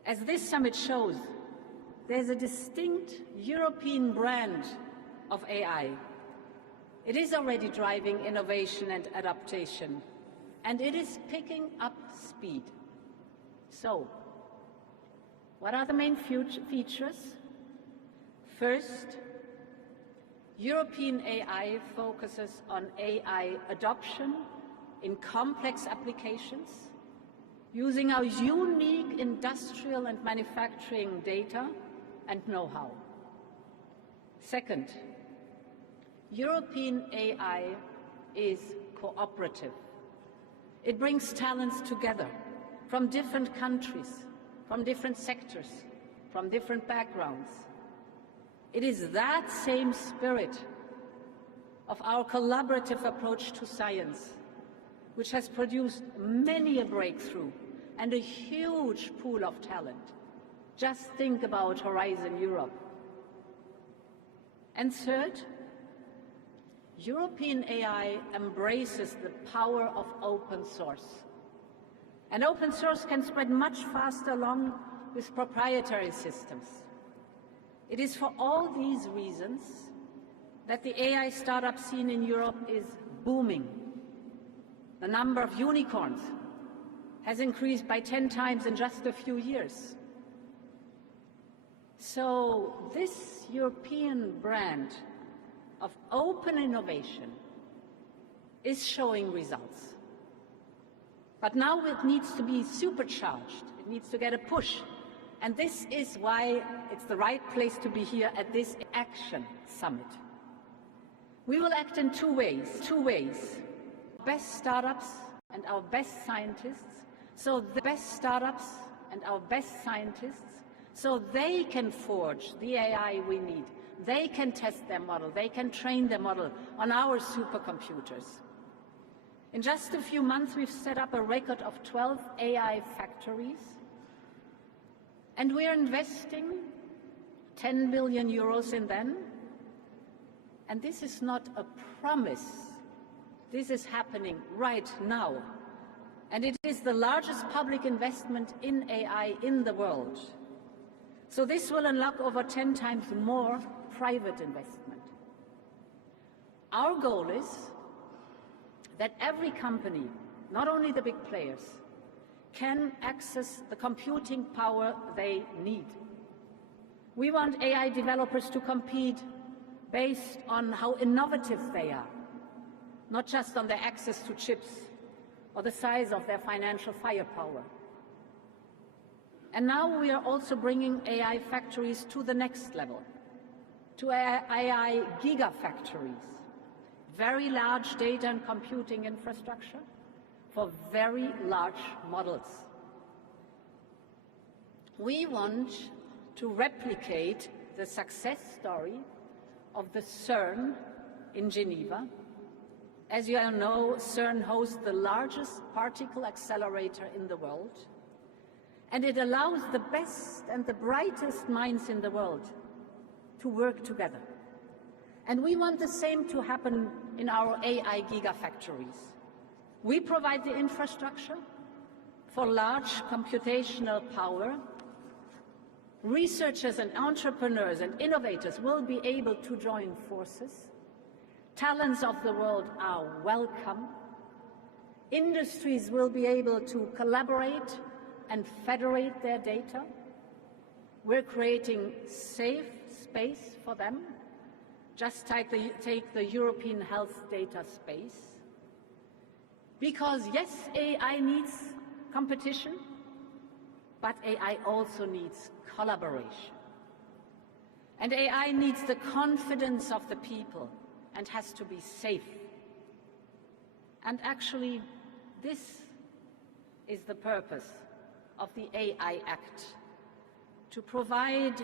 As this summit shows, there's a distinct European brand of AI. It is already driving innovation and adaptation, and it is picking up speed. So, what are the main features? First, European AI focuses on AI adoption in complex applications, using our unique industrial and manufacturing data and know-how. Second, European AI is cooperative. It brings talents together from different countries, from different sectors, from different backgrounds. It is that same spirit of our collaborative approach to science which has produced many a breakthrough and a huge pool of talent. Just think about Horizon Europe. And third, European AI embraces the power of open source. And open source can spread much faster along with proprietary systems. It is for all these reasons that the AI startup scene in Europe is booming. The number of unicorns has increased by 10 times in just a few years. So this European brand of open innovation is showing results. But now it needs to be supercharged. It needs to get a push. And this is why it's the right place to be here at this Action Summit. We will act in two ways. Best startups and our best scientists, so the best startups and our best scientists, so they can forge the AI we need. They can test their model, they can train their model on our supercomputers. In just a few months, we've set up a record of 12 AI factories, and we're investing 10 billion euros in them. And this is not a promise. This is happening right now. And it is the largest public investment in AI in the world. So this will unlock over 10 times more private investment. Our goal is that every company, not only the big players, can access the computing power they need. We want AI developers to compete based on how innovative they are, not just on their access to chips or the size of their financial firepower. And now we are also bringing AI factories to the next level, to AI gigafactories, very large data and computing infrastructure for very large models. We want to replicate the success story of the CERN in Geneva. As you all know, CERN hosts the largest particle accelerator in the world, and it allows the best and the brightest minds in the world to work together. And we want the same to happen in our AI gigafactories. We provide the infrastructure for large computational power. Researchers and entrepreneurs and innovators will be able to join forces. Talents of the world are welcome. Industries will be able to collaborate and federate their data. We're creating safe space for them, just take the European health data space. Because yes, AI needs competition, but AI also needs collaboration. And AI needs the confidence of the people and has to be safe. And actually, this is the purpose of the AI Act, to provide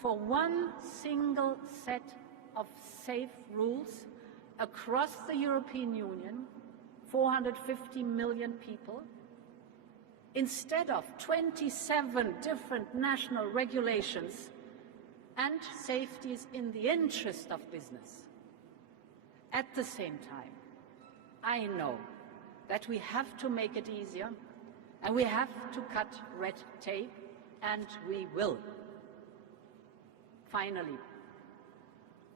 for one single set of safe rules across the European Union, 450 million people, instead of 27 different national regulations, and safety is in the interest of business. At the same time, I know that we have to make it easier, and we have to cut red tape, and we will. Finally,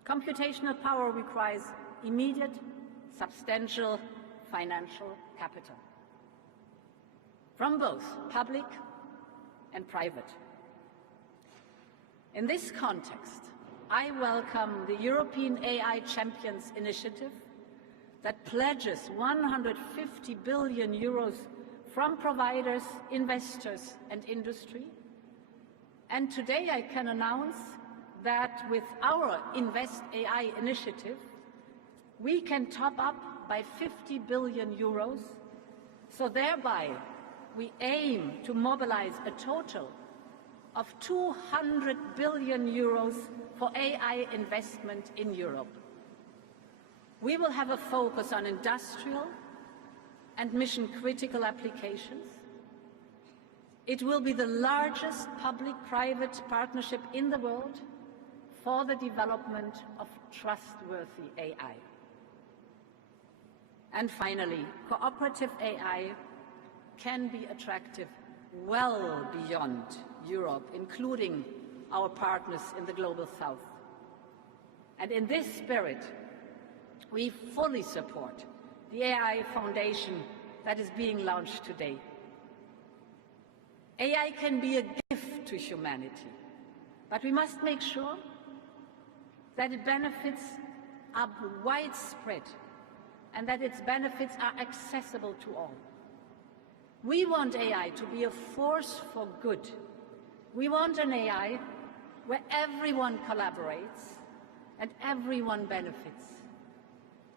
computational power requires immediate, substantial financial capital from both public and private. In this context, I welcome the European AI Champions initiative that pledges 150 billion euros from providers, investors, and industry. And today I can announce that with our Invest AI initiative, we can top up by 50 billion euros, so thereby we aim to mobilize a total of 200 billion euros for AI investment in Europe. We will have a focus on industrial and mission-critical applications. It will be the largest public-private partnership in the world for the development of trustworthy AI. And finally, cooperative AI can be attractive well beyond Europe, including our partners in the Global South. And in this spirit, we fully support the AI Foundation that is being launched today. AI can be a gift to humanity, but we must make sure that it benefits are widespread and that its benefits are accessible to all. We want AI to be a force for good. We want an AI where everyone collaborates and everyone benefits.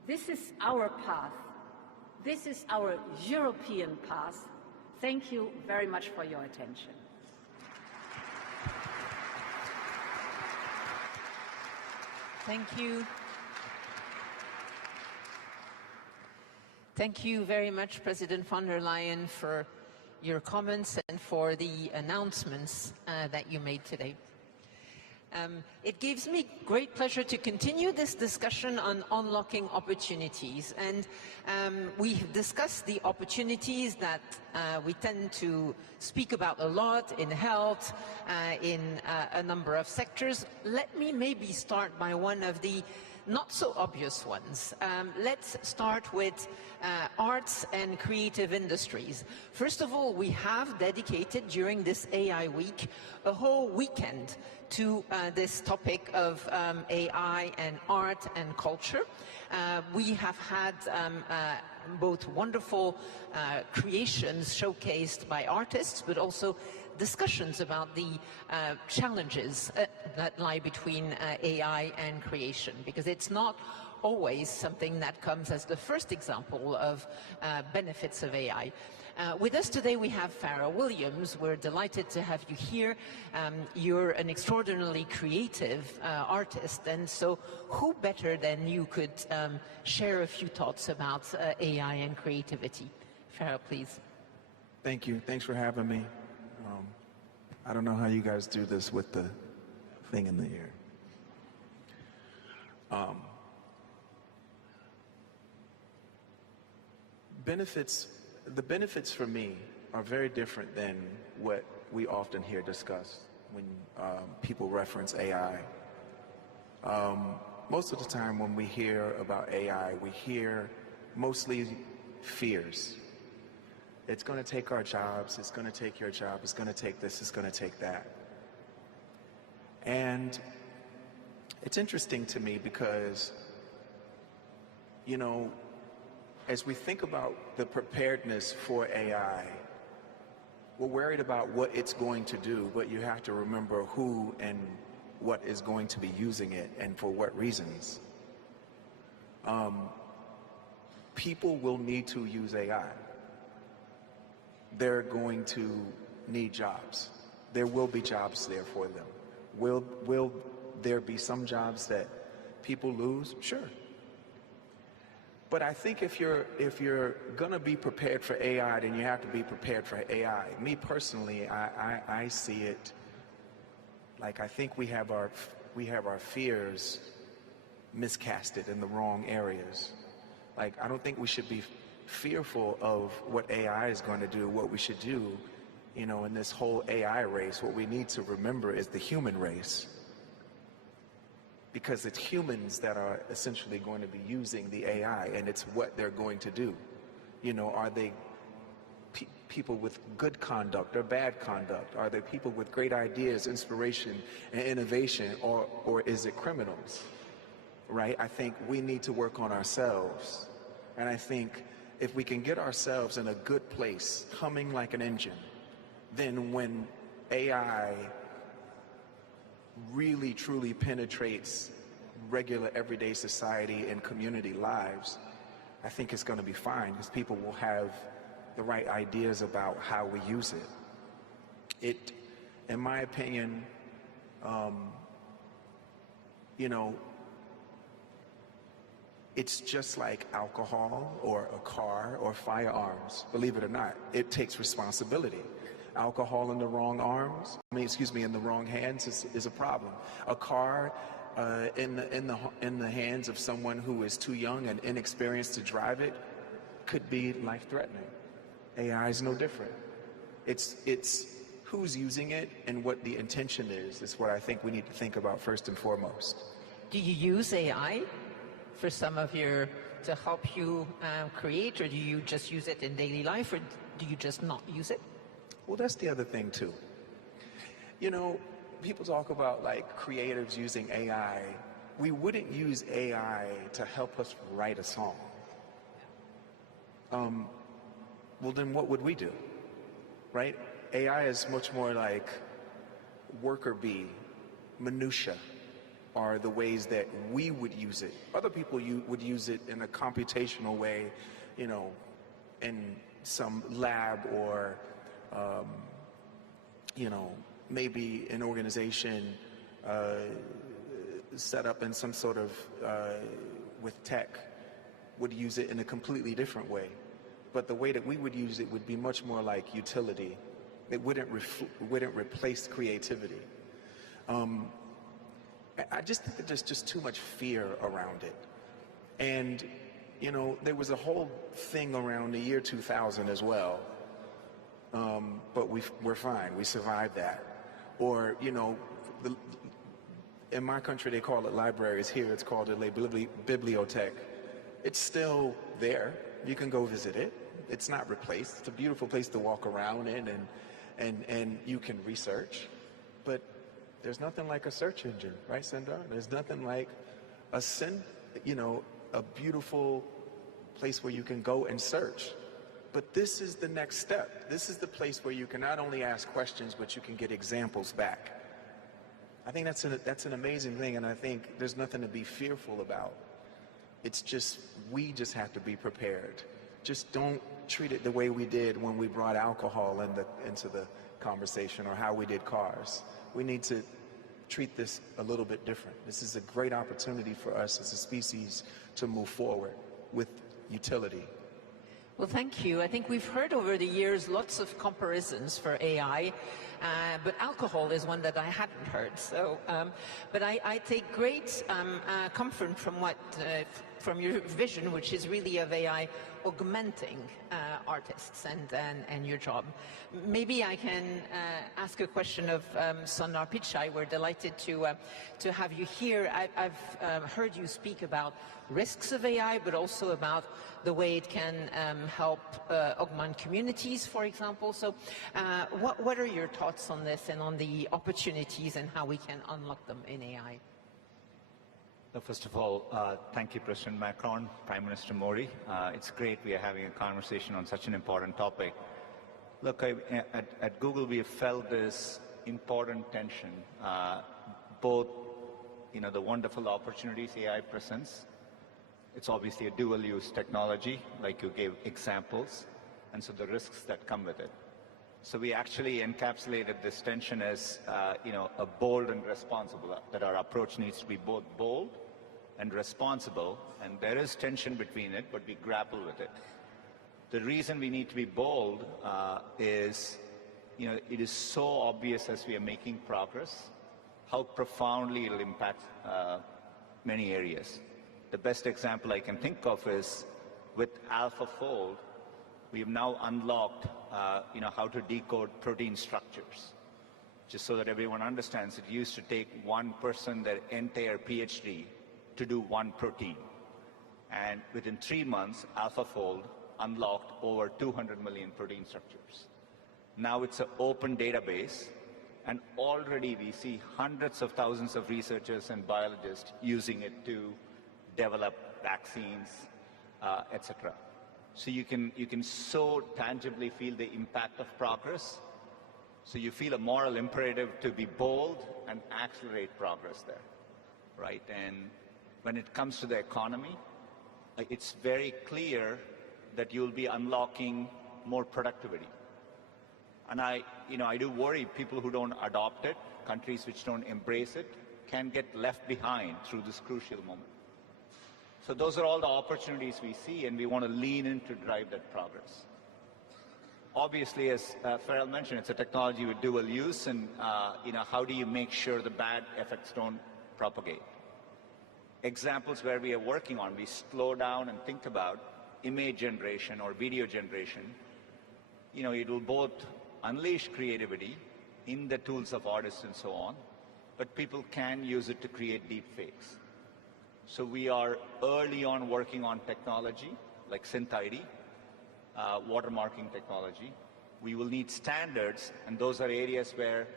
This is our path. This is our European path. Thank you very much for your attention. Thank you. Thank you very much, President von der Leyen, for your comments and for the announcements that you made today. It gives me great pleasure to continue this discussion on unlocking opportunities. And we've discussed the opportunities that we tend to speak about a lot in health, in a number of sectors. Let me maybe start by one of the not so obvious ones. Let's start with arts and creative industries. First of all, we have dedicated during this AI week a whole weekend to this topic of AI and art and culture. We have had both wonderful creations showcased by artists, but also discussions about the challenges that lie between AI and creation, because it's not always something that comes as the first example of benefits of AI. With us today we have Farah Williams. We're delighted to have you here. You're an extraordinarily creative artist, and so who better than you could share a few thoughts about AI and creativity. Farah, please. Thank you. Thanks for having me. I don't know how you guys do this with the thing in the ear. The benefits for me are very different than what we often hear discussed when people reference AI. Most of the time when we hear about AI, we hear mostly fears. It's going to take our jobs, it's going to take your job, it's going to take this, it's going to take that. And it's interesting to me because, you know, as we think about the preparedness for AI, we're worried about what it's going to do, but you have to remember who and what is going to be using it and for what reasons. People will need to use AI. They're going to need jobs. There will be jobs there for them. Will there be some jobs that people lose? Sure. But I think if you're gonna be prepared for AI, then you have to be prepared for AI. Me personally, I see it like I think we have our fears miscasted in the wrong areas. Like, I don't think we should be fearful of what AI is going to do. What we should do, you know, in this whole AI race, what we need to remember is the human race. Because it's humans that are essentially going to be using the AI, and it's what they're going to do. You know, are they people with good conduct or bad conduct? Are they people with great ideas, inspiration, and innovation, or is it criminals? Right? I think we need to work on ourselves. And I think if we can get ourselves in a good place, humming like an engine, then when AI really truly penetrates regular everyday society and community lives, I think it's going to be fine because people will have the right ideas about how we use it. It, in my opinion, you know, it's just like alcohol or a car or firearms. Believe it or not, it takes responsibility. Alcohol in the wrong arms, in the wrong hands is a problem. A car in the hands of someone who is too young and inexperienced to drive it could be life-threatening. AI is no different. It's who's using it and what the intention is what I think we need to think about first and foremost. Do you use AI for some of to help you create, or do you just use it in daily life, or do you just not use it? Well, that's the other thing too. You know, people talk about like creatives using AI we wouldn't use AI to help us write a song. Well, then what would we do, right? AI is much more like worker bee, minutia, are the ways that we would use it. Other people would use it in a computational way, you know, in some lab or, you know, maybe an organization set up in some sort of, with tech, would use it in a completely different way. But the way that we would use it would be much more like utility. It wouldn't replace creativity. I just think that there's just too much fear around it. And, you know, there was a whole thing around the year 2000 as well. But we're fine, we survived that. Or, you know, in my country they call it libraries, here it's called a bibliothèque. It's still there, you can go visit it. It's not replaced, it's a beautiful place to walk around in and you can research. But there's nothing like a search engine, right, Sundar? There's nothing like a beautiful place where you can go and search. But this is the next step. This is the place where you can not only ask questions, but you can get examples back. I think that's an amazing thing, and I think there's nothing to be fearful about. It's just, we just have to be prepared. Just don't treat it the way we did when we brought alcohol into the conversation, or how we did cars. We need to treat this a little bit different. This is a great opportunity for us as a species to move forward with utility. Well, thank you. I think we've heard over the years lots of comparisons for AI, but alcohol is one that I hadn't heard. So, but I take great comfort from your vision, which is really of AI augmenting artists and your job. Maybe I can ask a question of Sundar Pichai. We're delighted to have you here. I've heard you speak about risks of AI, but also about the way it can help augment communities, for example. So what are your thoughts on this and on the opportunities and how we can unlock them in AI? First of all, thank you, President Macron, Prime Minister Modi. It's great we are having a conversation on such an important topic. Look, at Google, we have felt this important tension, both, you know, the wonderful opportunities AI presents. It's obviously a dual-use technology, like you gave examples, and so the risks that come with it. So we actually encapsulated this tension as, you know, a bold and responsible, that our approach needs to be both bold and responsible, and there is tension between it, but we grapple with it. The reason we need to be bold is, you know, it is so obvious as we are making progress, how profoundly it'll impact many areas. The best example I can think of is with AlphaFold, we've now unlocked, you know, how to decode protein structures. Just so that everyone understands, it used to take one person their entire PhD to do one protein. And within 3 months, AlphaFold unlocked over 200 million protein structures. Now it's an open database, and already we see hundreds of thousands of researchers and biologists using it to develop vaccines, etc. So you can so tangibly feel the impact of progress. So you feel a moral imperative to be bold and accelerate progress there, right? And when it comes to the economy, it's very clear that you'll be unlocking more productivity. And I do worry people who don't adopt it, countries which don't embrace it, can get left behind through this crucial moment. So those are all the opportunities we see, and we want to lean in to drive that progress. Obviously, as Farrell mentioned, it's a technology with dual use, and you know, how do you make sure the bad effects don't propagate? Examples where we are working on, we slow down and think about image generation or video generation. You know, it will both unleash creativity in the tools of artists and so on, but people can use it to create deep fakes. So we are early on working on technology like SynthID, watermarking technology. We will need standards, and those are areas where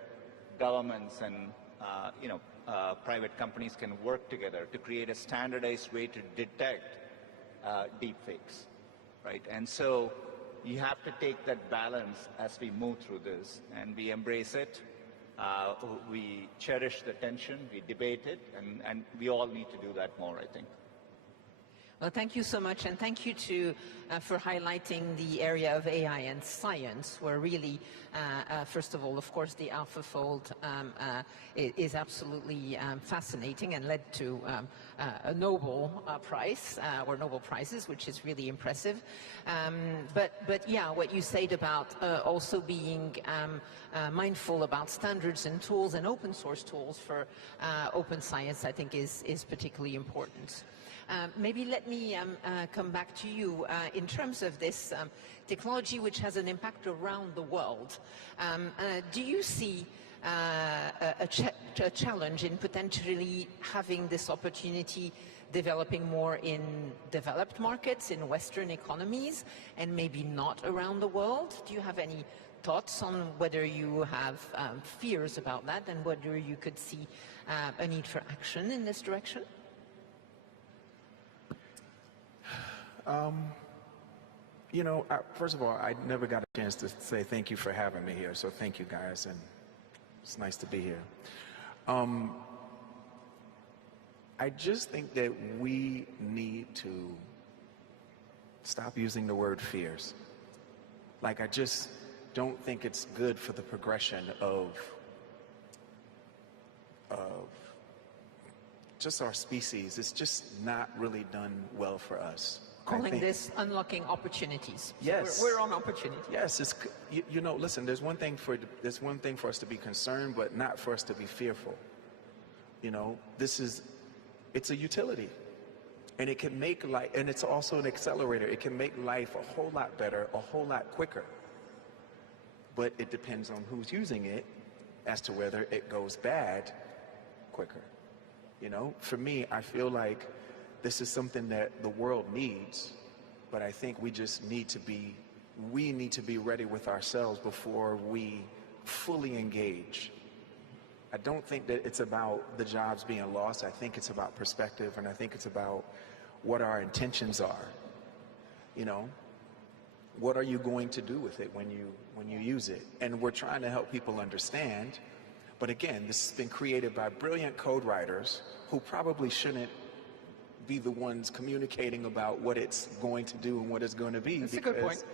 governments and you know, private companies can work together to create a standardized way to detect deepfakes, right? And so you have to take that balance as we move through this, and we embrace it. We cherish the tension, we debate it, and we all need to do that more, I think. Well, thank you so much, and thank you for highlighting the area of AI and science, where really, first of all, of course, the AlphaFold is absolutely fascinating and led to a Nobel Prize, or Nobel Prizes, which is really impressive. But yeah, what you said about also being mindful about standards and tools and open source tools for open science, I think is particularly important. Maybe let me come back to you in terms of this technology which has an impact around the world. Do you see a challenge in potentially having this opportunity developing more in developed markets, in Western economies, and maybe not around the world? Do you have any thoughts on whether you have fears about that and whether you could see a need for action in this direction? You know, first of all, I never got a chance to say thank you for having me here, so thank you guys, and it's nice to be here. I just think that we need to stop using the word fears. Like, I just don't think it's good for the progression of just our species. It's just not really done well for us. Calling this unlocking opportunities. Yes, so we're on opportunity. Yes, it's, you know, listen. There's one thing for us to be concerned, but not for us to be fearful. You know, it's a utility, and it can make life, and it's also an accelerator. It can make life a whole lot better, a whole lot quicker. But it depends on who's using it as to whether it goes bad quicker. You know, for me, I feel like this is something that the world needs, but I think we need to be ready with ourselves before we fully engage. I don't think that it's about the jobs being lost. I think it's about perspective, and I think it's about what our intentions are. You know, what are you going to do with it when you use it? And we're trying to help people understand, but again, this has been created by brilliant code writers who probably shouldn't be the ones communicating about what it's going to do and what it's going to be. That's a good point.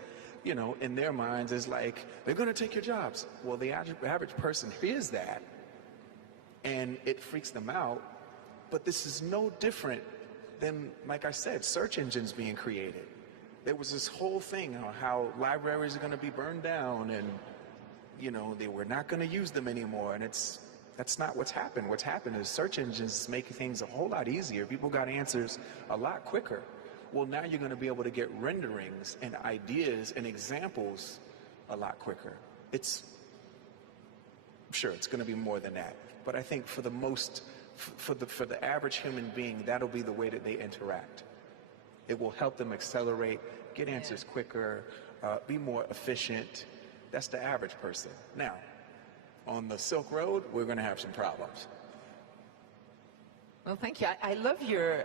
You know, in their minds, it's like, they're going to take your jobs. Well, the average person hears that, and it freaks them out. But this is no different than, like I said, search engines being created. There was this whole thing on how libraries are going to be burned down, and, you know, we're not going to use them anymore, and that's not what's happened. What's happened is search engines make things a whole lot easier. People got answers a lot quicker. Well, now you're going to be able to get renderings and ideas and examples a lot quicker. Sure, it's going to be more than that. But I think for the average human being, that'll be the way that they interact. It will help them accelerate, get answers quicker, be more efficient. That's the average person. Now, on the Silk Road, we're going to have some problems. Well, thank you. I love your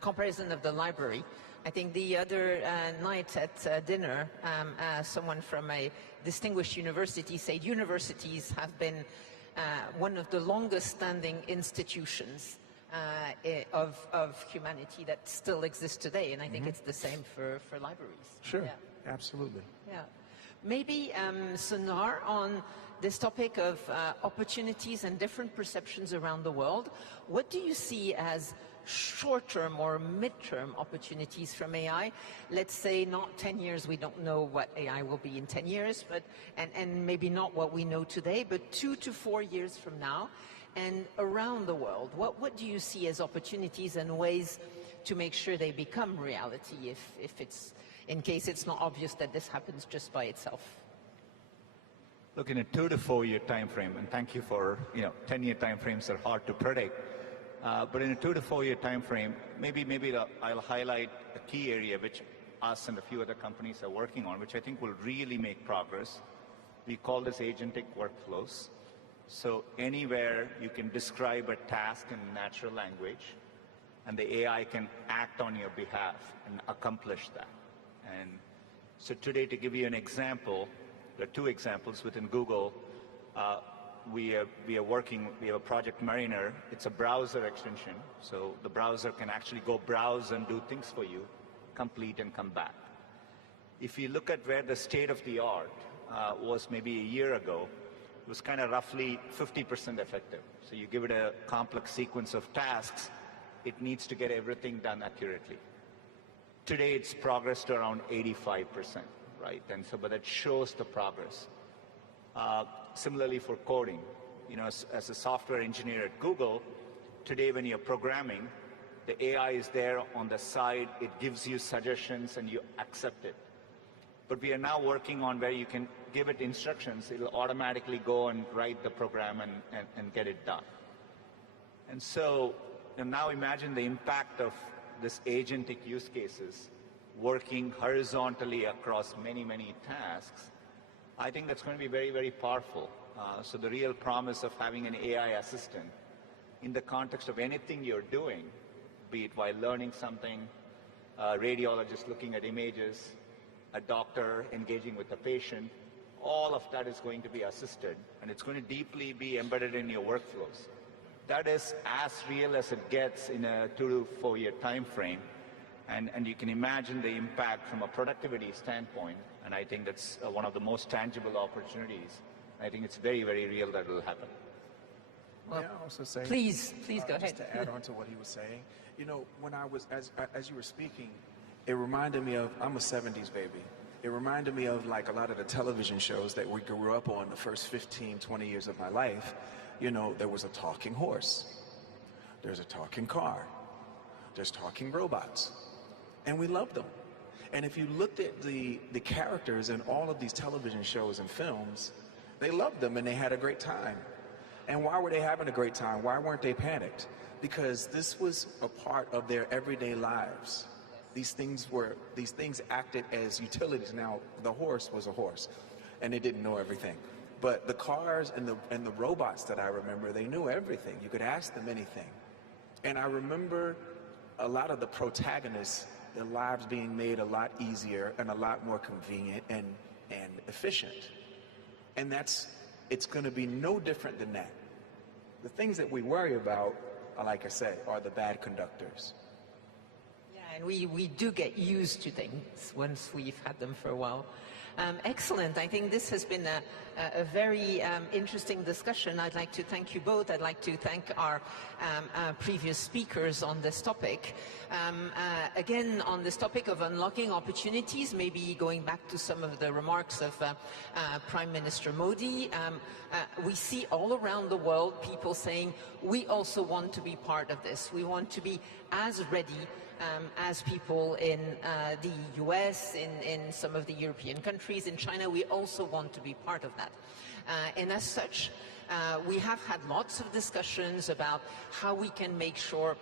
comparison of the library. I think the other night at dinner, someone from a distinguished university said universities have been one of the longest standing institutions of humanity that still exists today, and I think it's the same for libraries. Sure, yeah. Absolutely. Yeah. Maybe, Sonar, on this topic of opportunities and different perceptions around the world, what do you see as short-term or mid-term opportunities from AI? Let's say not 10 years, we don't know what AI will be in 10 years, but and maybe not what we know today, but 2 to 4 years from now, and around the world, what do you see as opportunities and ways to make sure they become reality if it's, in case it's not obvious that this happens just by itself? Look, in a 2 to 4 year time frame, and thank you for, 10-year time frames are hard to predict, but in a 2 to 4 year time frame, maybe I'll highlight a key area which us and a few other companies are working on, which I think will really make progress. We call this agentic workflows. So anywhere you can describe a task in natural language, and the AI can act on your behalf and accomplish that. And so today, to give you an example, there are two examples within Google. We have a project Mariner. It's a browser extension, so the browser can actually go browse and do things for you, complete and come back. If you look at where the state of the art was maybe a year ago, it was kind of roughly 50% effective. So you give it a complex sequence of tasks, it needs to get everything done accurately. Today, it's progressed to around 85%, right? And so, but that shows the progress. Similarly for coding, you know, as a software engineer at Google, today when you're programming, the AI is there on the side, it gives you suggestions and you accept it. But we are now working on where you can give it instructions, it'll automatically go and write the program and get it done. And so, and now imagine the impact of this agentic use cases working horizontally across many, many tasks. I think that's going to be very, very powerful. So the real promise of having an AI assistant in the context of anything you're doing, be it while learning something, a radiologist looking at images, a doctor engaging with a patient, all of that is going to be assisted, and it's going to deeply be embedded in your workflows. That is as real as it gets in a 2 to 4 year time frame, and you can imagine the impact from a productivity standpoint, and I think that's one of the most tangible opportunities. I think it's very, very real that will happen. Well, may I also say, please go ahead. Just to add on to what he was saying, you know, when I was, as you were speaking, it reminded me of, I'm a 70s baby. It reminded me of like a lot of the television shows that we grew up on the first 15, 20 years of my life. You know, there was a talking horse, there's a talking car, there's talking robots, and we loved them. And if you looked at the characters in all of these television shows and films, they loved them and they had a great time. And why were they having a great time? Why weren't they panicked? Because this was a part of their everyday lives. These things acted as utilities. Now, the horse was a horse, and it didn't know everything. But the cars and the robots that I remember, they knew everything. You could ask them anything. And I remember a lot of the protagonists, their lives being made a lot easier and a lot more convenient and efficient. And it's going to be no different than that. The things that we worry about, like I said, are the bad conductors. And we do get used to things once we've had them for a while. Excellent. I think this has been a very interesting discussion. I'd like to thank you both. I'd like to thank our previous speakers on this topic. Again, on this topic of unlocking opportunities, maybe going back to some of the remarks of Prime Minister Modi, we see all around the world people saying, we also want to be part of this. We want to be as ready as people in the US, in some of the European countries, in China. We also want to be part of that. And as such, we have had lots of discussions about how we can make sure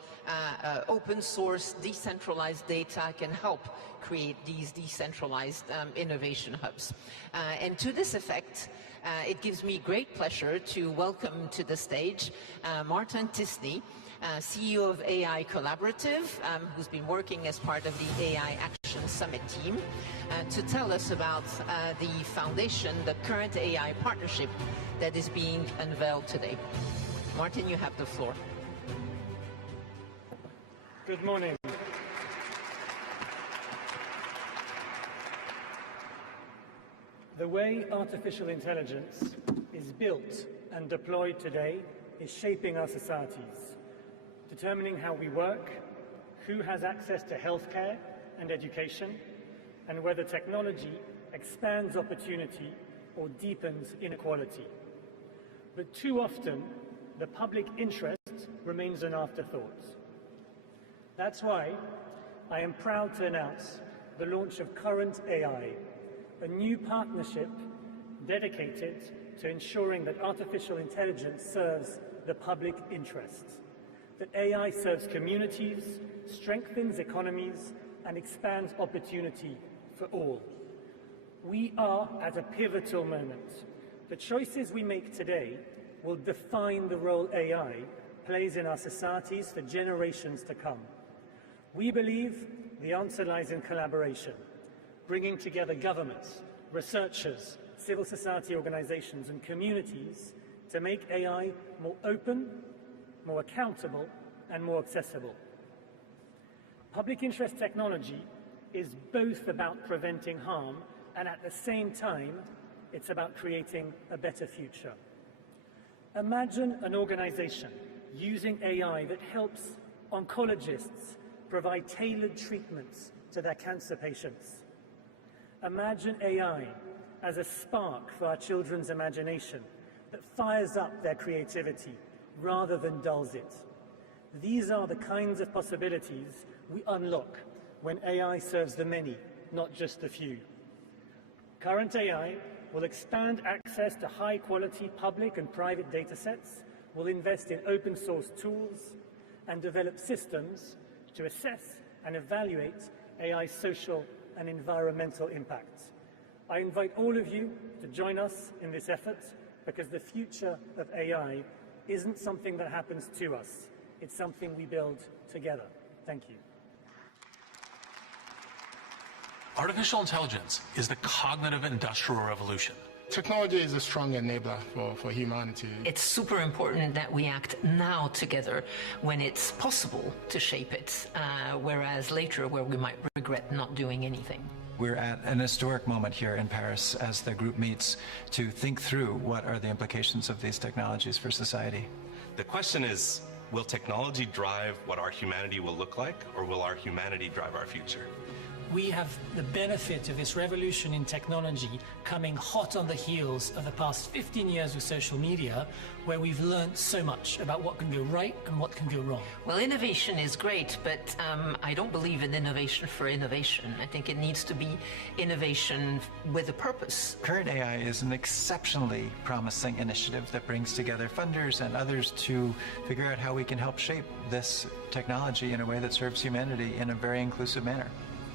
open source, decentralized data can help create these decentralized innovation hubs. And to this effect, it gives me great pleasure to welcome to the stage Martin Tisney, CEO of AI Collaborative, who's been working as part of the AI Action Summit team, to tell us about the foundation, the current AI partnership that is being unveiled today. Martin, you have the floor. Good morning. The way artificial intelligence is built and deployed today is shaping our societies, determining how we work, who has access to healthcare and education, and whether technology expands opportunity or deepens inequality. But too often, the public interest remains an afterthought. That's why I am proud to announce the launch of Current AI, a new partnership dedicated to ensuring that artificial intelligence serves the public interest, that AI serves communities, strengthens economies, and expands opportunity for all. We are at a pivotal moment. The choices we make today will define the role AI plays in our societies for generations to come. We believe the answer lies in collaboration, bringing together governments, researchers, civil society organizations and communities to make AI more open, more accountable and more accessible. Public interest technology is both about preventing harm and at the same time it's about creating a better future. Imagine an organization using AI that helps oncologists provide tailored treatments to their cancer patients. Imagine AI as a spark for our children's imagination that fires up their creativity rather than dulls it. These are the kinds of possibilities we unlock when AI serves the many, not just the few. Current AI will expand access to high-quality public and private data sets, will invest in open-source tools, and develop systems to assess and evaluate AI's social and environmental impacts. I invite all of you to join us in this effort because the future of AI isn't something that happens to us. It's something we build together. Thank you. Artificial intelligence is the cognitive industrial revolution. Technology is a strong enabler for humanity. It's super important that we act now together when it's possible to shape it, whereas later where we might regret not doing anything. We're at an historic moment here in Paris as the group meets to think through what are the implications of these technologies for society. The question is, will technology drive what our humanity will look like, or will our humanity drive our future? We have the benefit of this revolution in technology coming hot on the heels of the past 15 years with social media, where we've learned so much about what can go right and what can go wrong. Well, innovation is great, but I don't believe in innovation for innovation. I think it needs to be innovation with a purpose. Current AI is an exceptionally promising initiative that brings together funders and others to figure out how we can help shape this technology in a way that serves humanity in a very inclusive manner.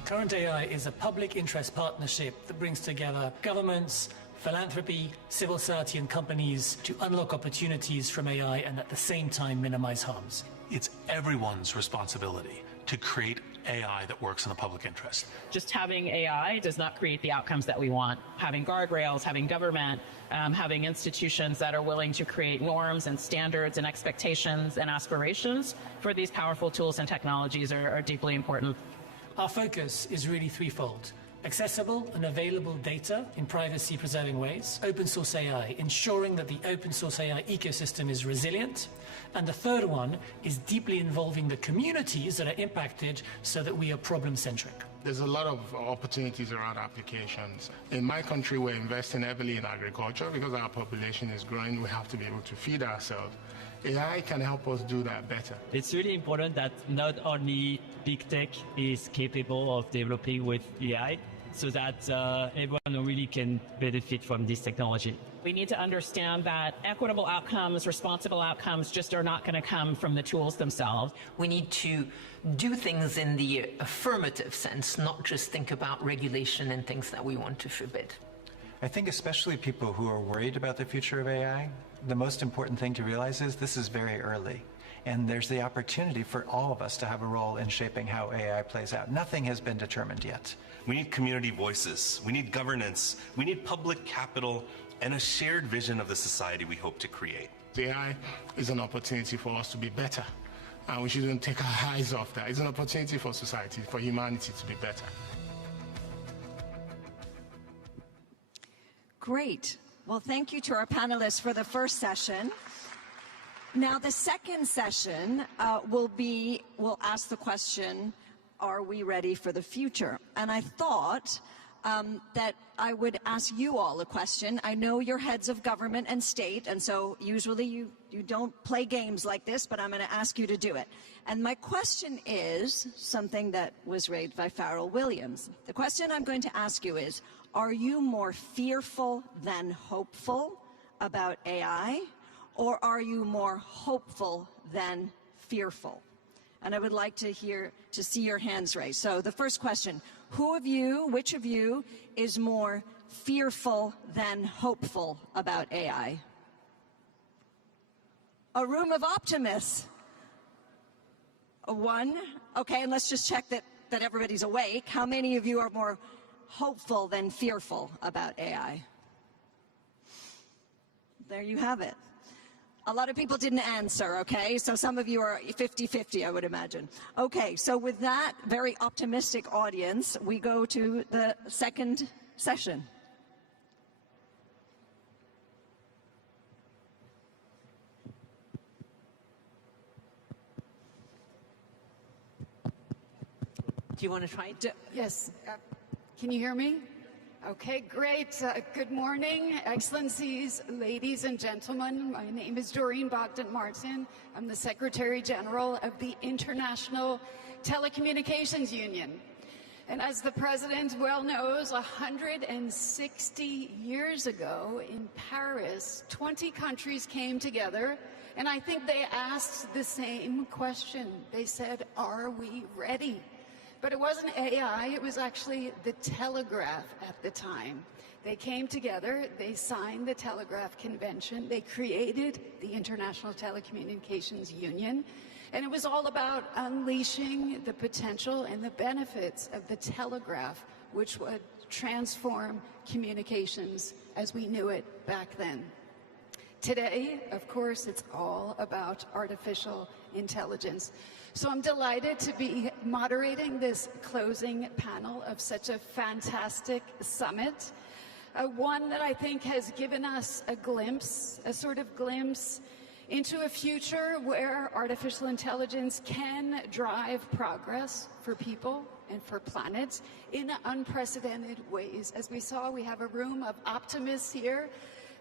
Current AI is a public interest partnership that brings together governments, philanthropy, civil society and companies to unlock opportunities from AI and at the same time minimize harms. It's everyone's responsibility to create AI that works in the public interest. Just having AI does not create the outcomes that we want. Having guardrails, having government, having institutions that are willing to create norms and standards and expectations and aspirations for these powerful tools and technologies are deeply important. Our focus is really threefold: accessible and available data in privacy-preserving ways, open source AI, ensuring that the open source AI ecosystem is resilient, and the third one is deeply involving the communities that are impacted so that we are problem-centric. There's a lot of opportunities around applications. In my country, we're investing heavily in agriculture because our population is growing. We have to be able to feed ourselves. AI can help us do that better. It's really important that not only big tech is capable of developing with AI, so that everyone really can benefit from this technology. We need to understand that equitable outcomes, responsible outcomes just are not going to come from the tools themselves. We need to do things in the affirmative sense, not just think about regulation and things that we want to forbid. I think especially people who are worried about the future of AI, the most important thing to realize is this is very early. And there's the opportunity for all of us to have a role in shaping how AI plays out. Nothing has been determined yet. We need community voices. We need governance. We need public capital and a shared vision of the society we hope to create. AI is an opportunity for us to be better. And we shouldn't take our eyes off that. It's an opportunity for society, for humanity to be better. Great. Well, thank you to our panelists for the first session. Now, the second session we'll ask the question, are we ready for the future? And I thought that I would ask you all a question. I know you're heads of government and state, and so usually you don't play games like this, but I'm going to ask you to do it. And my question is something that was raised by Pharrell Williams. The question I'm going to ask you is, are you more fearful than hopeful about AI, or are you more hopeful than fearful? And I would like to see your hands raised. So the first question, which of you is more fearful than hopeful about AI? A room of optimists. One. Okay, and let's just check that everybody's awake. How many of you are more hopeful than fearful about AI? There you have it. A lot of people didn't answer, okay? So some of you are 50-50, I would imagine. Okay, so with that very optimistic audience, we go to the second session. Do you want to try it? Yes. Can you hear me? Okay, great. Good morning, Excellencies, ladies and gentlemen. My name is Doreen Bogdan-Martin. I'm the Secretary General of the International Telecommunications Union. And as the President well knows, 160 years ago in Paris, 20 countries came together, and I think they asked the same question. They said, are we ready? But it wasn't AI, it was actually the telegraph at the time. They came together, they signed the Telegraph Convention, they created the International Telecommunications Union, and it was all about unleashing the potential and the benefits of the telegraph, which would transform communications as we knew it back then. Today, of course, it's all about artificial intelligence. So I'm delighted to be moderating this closing panel of such a fantastic summit, one that I think has given us a glimpse, a sort of glimpse into a future where artificial intelligence can drive progress for people and for planets in unprecedented ways. As we saw, we have a room of optimists here,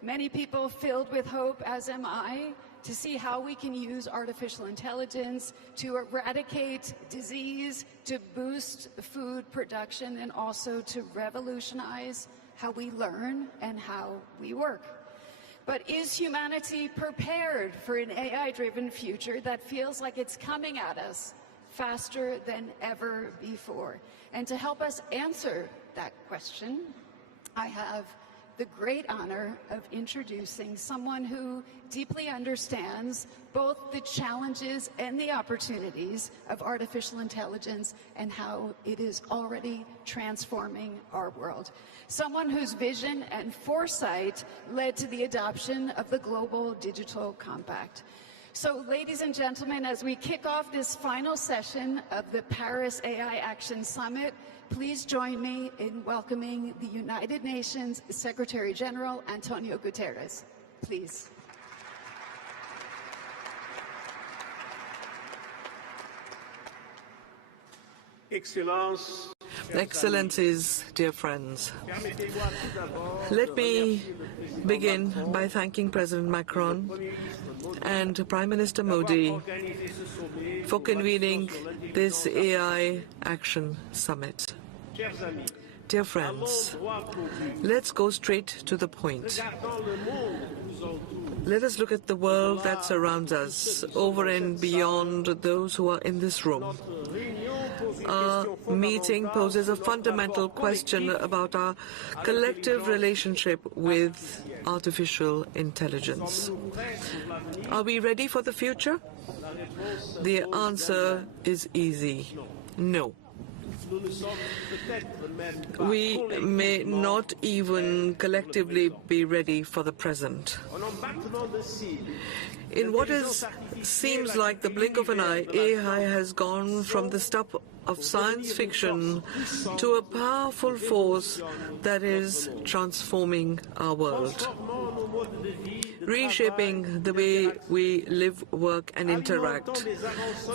many people filled with hope, as am I, to see how we can use artificial intelligence to eradicate disease, to boost food production, and also to revolutionize how we learn and how we work. But is humanity prepared for an AI-driven future that feels like it's coming at us faster than ever before? And to help us answer that question, I have the great honor of introducing someone who deeply understands both the challenges and the opportunities of artificial intelligence and how it is already transforming our world. Someone whose vision and foresight led to the adoption of the Global Digital Compact. So, ladies and gentlemen, as we kick off this final session of the Paris AI Action Summit, please join me in welcoming the United Nations Secretary General, Antonio Guterres. Please. Excellencies, dear friends, let me begin by thanking President Macron and Prime Minister Modi for convening this AI Action Summit. Dear friends, let's go straight to the point. Let us look at the world that surrounds us, over and beyond those who are in this room. Our meeting poses a fundamental question about our collective relationship with artificial intelligence. Are we ready for the future? The answer is easy: no. We may not even collectively be ready for the present. In what seems like the blink of an eye, AI has gone from the stuff of science fiction to a powerful force that is transforming our world, reshaping the way we live, work, and interact,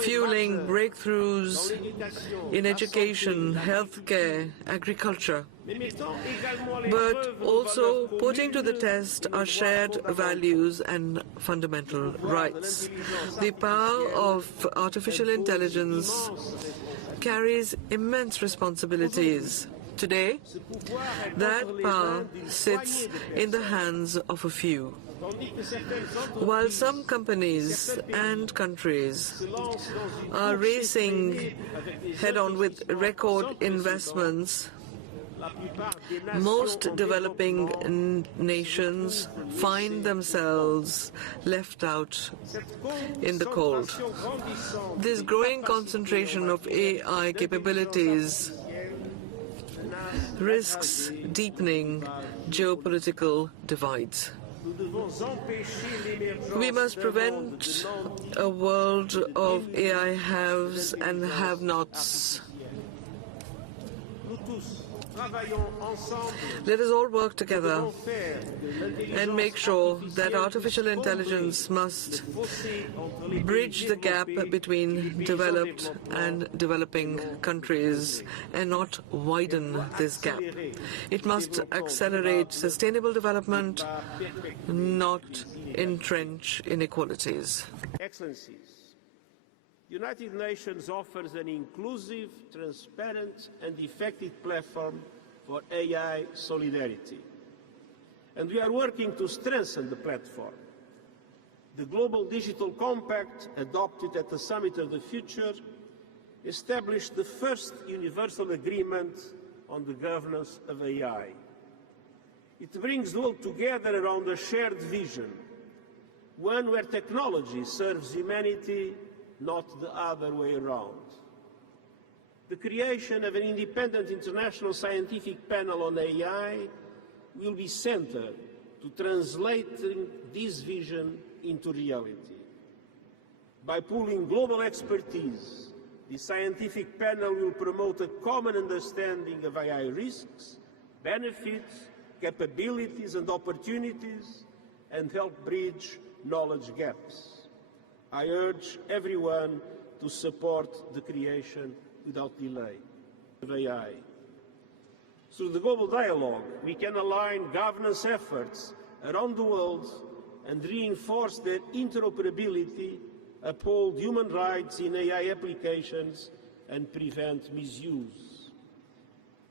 fueling breakthroughs in education, healthcare, agriculture, but also putting to the test our shared values and fundamental rights. The power of artificial intelligence carries immense responsibilities. Today, that power sits in the hands of a few. While some companies and countries are racing head-on with record investments, Most developing nations find themselves left out in the cold. This growing concentration of AI capabilities risks deepening geopolitical divides. We must prevent a world of AI haves and have-nots. Let us all work together and make sure that artificial intelligence must bridge the gap between developed and developing countries and not widen this gap. It must accelerate sustainable development, not entrench inequalities. Excellencies, the United Nations offers an inclusive, transparent and effective platform for AI solidarity. And we are working to strengthen the platform. The Global Digital Compact, adopted at the Summit of the Future, established the first universal agreement on the governance of AI. It brings the world together around a shared vision, one where technology serves humanity, not the other way around. The creation of an independent international scientific panel on AI will be central to translating this vision into reality. By pooling global expertise, the scientific panel will promote a common understanding of AI risks, benefits, capabilities and opportunities, and help bridge knowledge gaps. I urge everyone to support the creation without delay of AI. Through the global dialogue, we can align governance efforts around the world and reinforce their interoperability, uphold human rights in AI applications, and prevent misuse.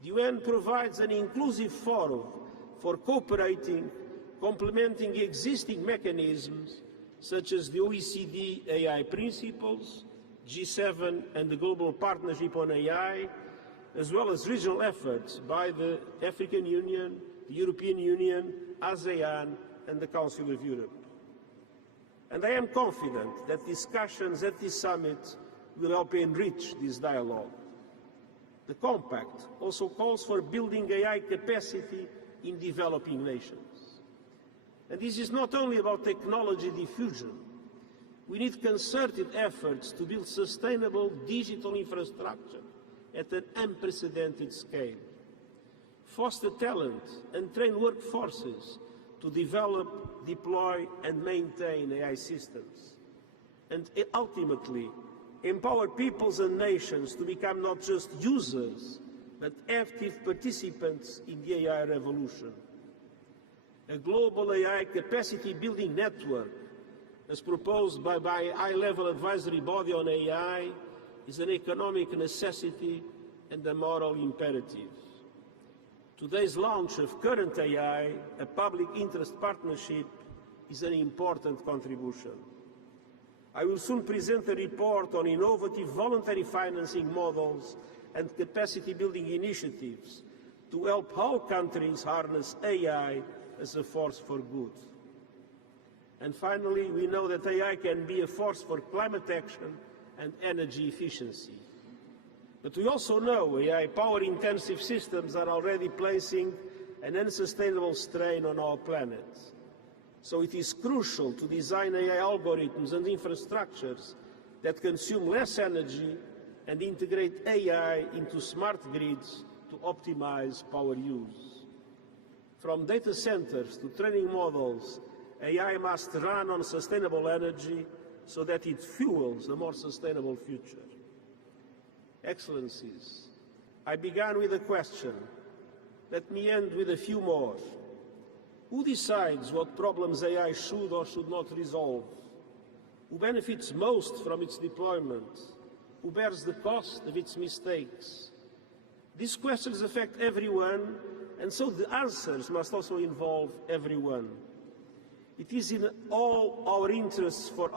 The UN provides an inclusive forum for cooperating, complementing existing mechanisms such as the OECD AI principles, G7 and the Global Partnership on AI, as well as regional efforts by the African Union, the European Union, ASEAN and the Council of Europe. And I am confident that discussions at this summit will help enrich this dialogue. The Compact also calls for building AI capacity in developing nations. And this is not only about technology diffusion. We need concerted efforts to build sustainable digital infrastructure at an unprecedented scale, foster talent and train workforces to develop, deploy and maintain AI systems, and ultimately empower peoples and nations to become not just users, but active participants in the AI revolution. A global AI capacity building network, as proposed by a high-level advisory body on AI, is an economic necessity and a moral imperative. Today's launch of Current AI, a public interest partnership, is an important contribution. I will soon present a report on innovative voluntary financing models and capacity building initiatives to help all countries harness AI as a force for good. And finally, we know that AI can be a force for climate action and energy efficiency. But we also know AI power-intensive systems are already placing an unsustainable strain on our planet. So it is crucial to design AI algorithms and infrastructures that consume less energy and integrate AI into smart grids to optimize power use. From data centers to training models, AI must run on sustainable energy so that it fuels a more sustainable future. Excellencies, I began with a question. Let me end with a few more. Who decides what problems AI should or should not resolve? Who benefits most from its deployment? Who bears the cost of its mistakes? These questions affect everyone, and so the answers must also involve everyone. It is in all our interests for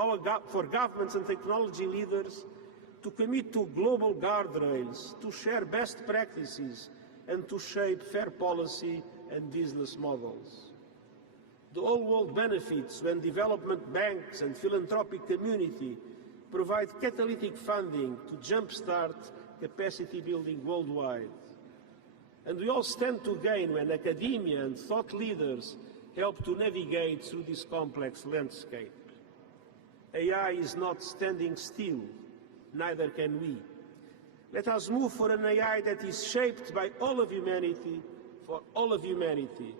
governments and technology leaders to commit to global guardrails, to share best practices and to shape fair policy and business models. The whole world benefits when development banks and philanthropic community provide catalytic funding to jumpstart capacity building worldwide. And we all stand to gain when academia and thought leaders help to navigate through this complex landscape. AI is not standing still, neither can we. Let us move for an AI that is shaped by all of humanity, for all of humanity.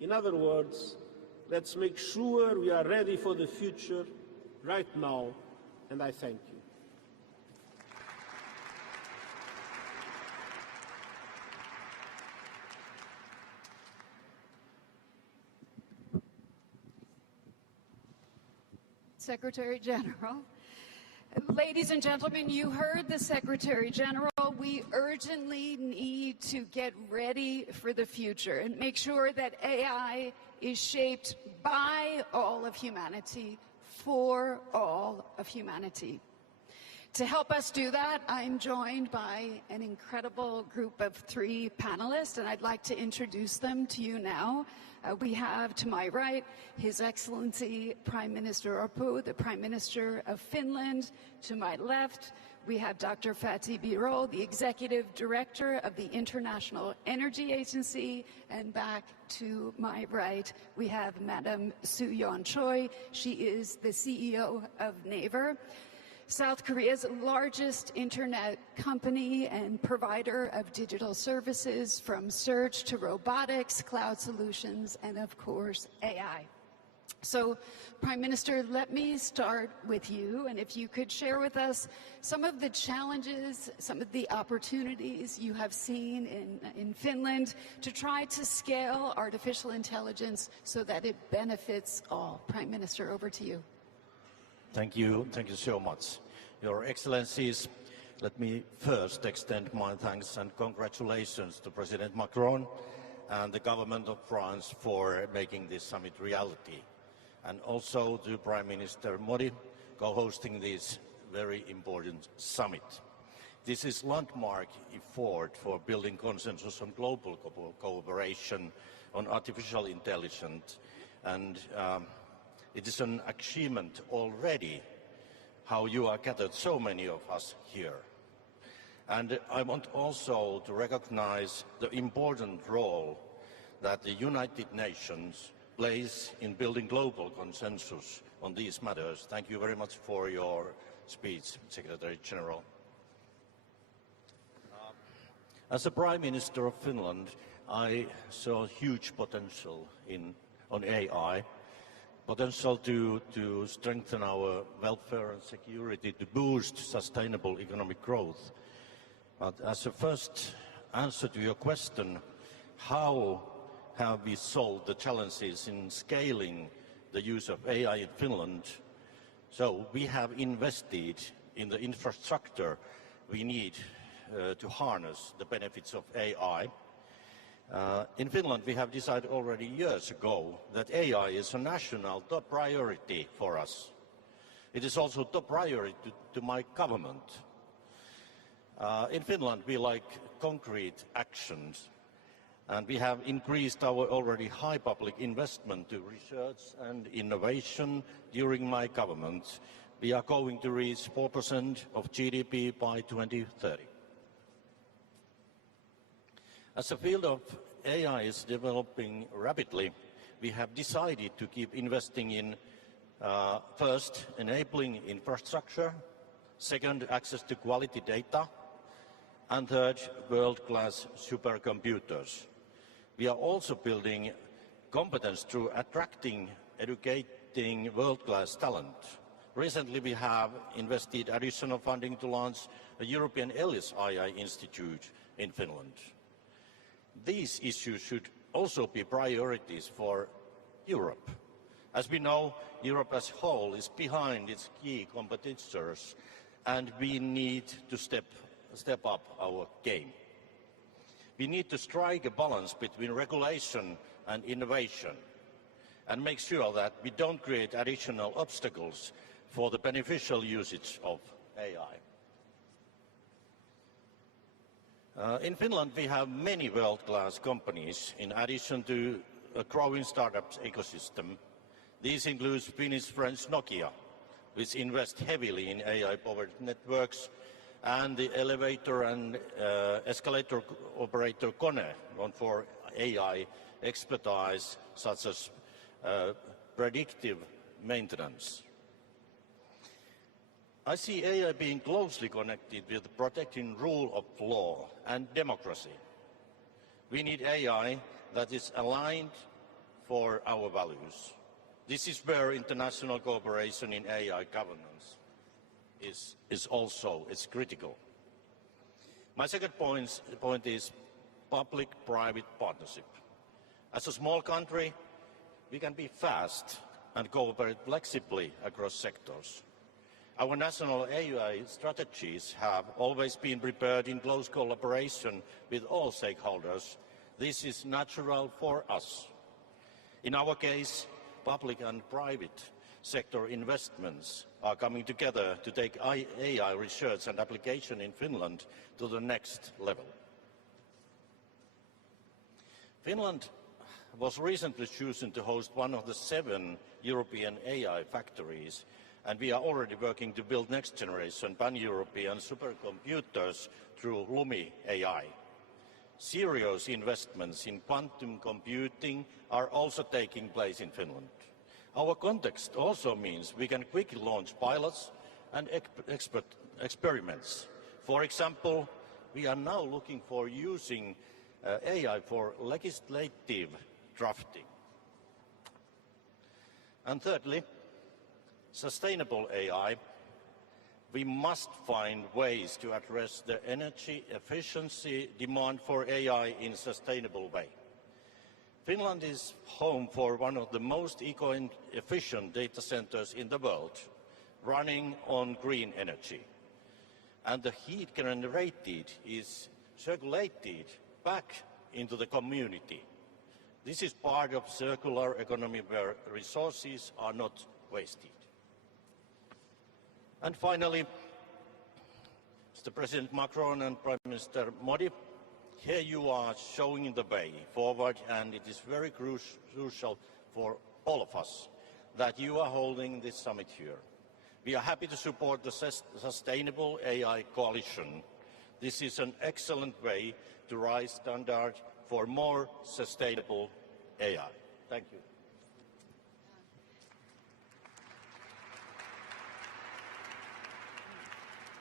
In other words, let's make sure we are ready for the future right now, and I thank you. Secretary General. Ladies and gentlemen, you heard the Secretary General. We urgently need to get ready for the future and make sure that AI is shaped by all of humanity, for all of humanity. To help us do that, I'm joined by an incredible group of 3 panelists, and I'd like to introduce them to you now. We have to my right, His Excellency Prime Minister Orpo, the Prime Minister of Finland. To my left, we have Dr. Fatih Birol, the Executive Director of the International Energy Agency. And back to my right, we have Madam Soo-yeon Choi. She is the CEO of Naver, South Korea's largest internet company and provider of digital services, from search to robotics, cloud solutions, and of course, AI. So, Prime Minister, let me start with you, and if you could share with us some of the challenges, some of the opportunities you have seen in Finland to try to scale artificial intelligence so that it benefits all. Prime Minister, over to you. Thank you so much. Your Excellencies, let me first extend my thanks and congratulations to President Macron and the government of France for making this summit reality, and also to Prime Minister Modi co-hosting this very important summit. This is a landmark effort for building consensus on global cooperation on artificial intelligence, and it is an achievement already how you are gathered, so many of us here. And I want also to recognize the important role that the United Nations plays in building global consensus on these matters. Thank you very much for your speech, Secretary General. As a Prime Minister of Finland, I saw huge potential on AI, potential to strengthen our welfare and security, to boost sustainable economic growth. But as a first answer to your question, how have we solved the challenges in scaling the use of AI in Finland? So we have invested in the infrastructure we need to harness the benefits of AI. In Finland, we have decided already years ago that AI is a national top priority for us. It is also top priority to my government. In Finland, we like concrete actions, and we have increased our already high public investment to research and innovation during my government. We are going to reach 4% of GDP by 2030. As the field of AI is developing rapidly, we have decided to keep investing in, first, enabling infrastructure, second, access to quality data, and third, world-class supercomputers. We are also building competence through attracting, educating world-class talent. Recently, we have invested additional funding to launch a European Ellis AI Institute in Finland. These issues should also be priorities for Europe. As we know, Europe as a whole is behind its key competitors, and we need to step up our game. We need to strike a balance between regulation and innovation and make sure that we don't create additional obstacles for the beneficial usage of AI. In Finland, we have many world-class companies in addition to a growing startup ecosystem. These include Finnish-French Nokia, which invests heavily in AI-powered networks, and the elevator and escalator operator Kone, known for AI expertise such as predictive maintenance. I see AI being closely connected with protecting rule of law and democracy. We need AI that is aligned for our values. This is where international cooperation in AI governance is also critical. My second point is public-private partnership. As a small country, we can be fast and cooperate flexibly across sectors. Our national AI strategies have always been prepared in close collaboration with all stakeholders. This is natural for us. In our case, public and private sector investments are coming together to take AI research and application in Finland to the next level. Finland was recently chosen to host one of the 7 European AI factories, and we are already working to build next-generation pan-European supercomputers through Lumi AI. Serious investments in quantum computing are also taking place in Finland. Our context also means we can quickly launch pilots and experiments. For example, we are now looking for using AI for legislative drafting. And thirdly, sustainable AI. We must find ways to address the energy efficiency demand for AI in a sustainable way. Finland is home for one of the most eco-efficient data centers in the world, running on green energy. And the heat generated is circulated back into the community. This is part of circular economy where resources are not wasted. And finally, Mr. President Macron and Prime Minister Modi, here you are showing the way forward, and it is very crucial for all of us that you are holding this summit here. We are happy to support the Sustainable AI Coalition. This is an excellent way to raise standards for more sustainable AI. Thank you.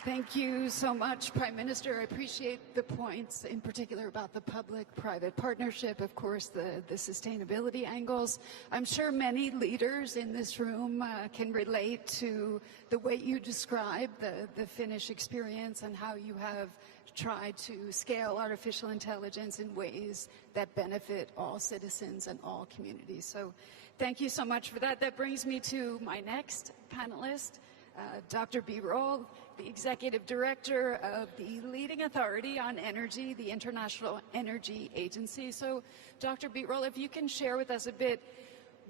Thank you so much, Prime Minister. I appreciate the points, in particular about the public-private partnership, of course, the sustainability angles. I'm sure many leaders in this room can relate to the way you describe the Finnish experience and how you have tried to scale artificial intelligence in ways that benefit all citizens and all communities. So thank you so much for that. That brings me to my next panelist, Dr. Birol, the Executive Director of the leading authority on energy, the International Energy Agency. So, Dr. Birol, if you can share with us a bit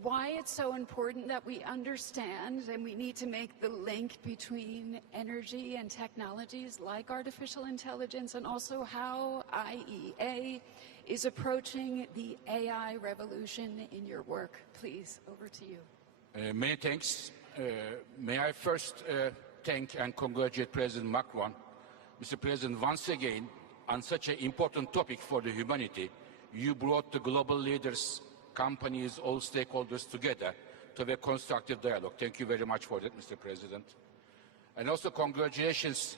why it's so important that we understand and we need to make the link between energy and technologies like artificial intelligence, and also how IEA is approaching the AI revolution in your work. Please, over to you. Many thanks. May I first thank and congratulate President Macron. Mr. President, once again, on such an important topic for the humanity, you brought the global leaders, companies, all stakeholders together to have a constructive dialogue. Thank you very much for that, Mr. President. And also congratulations,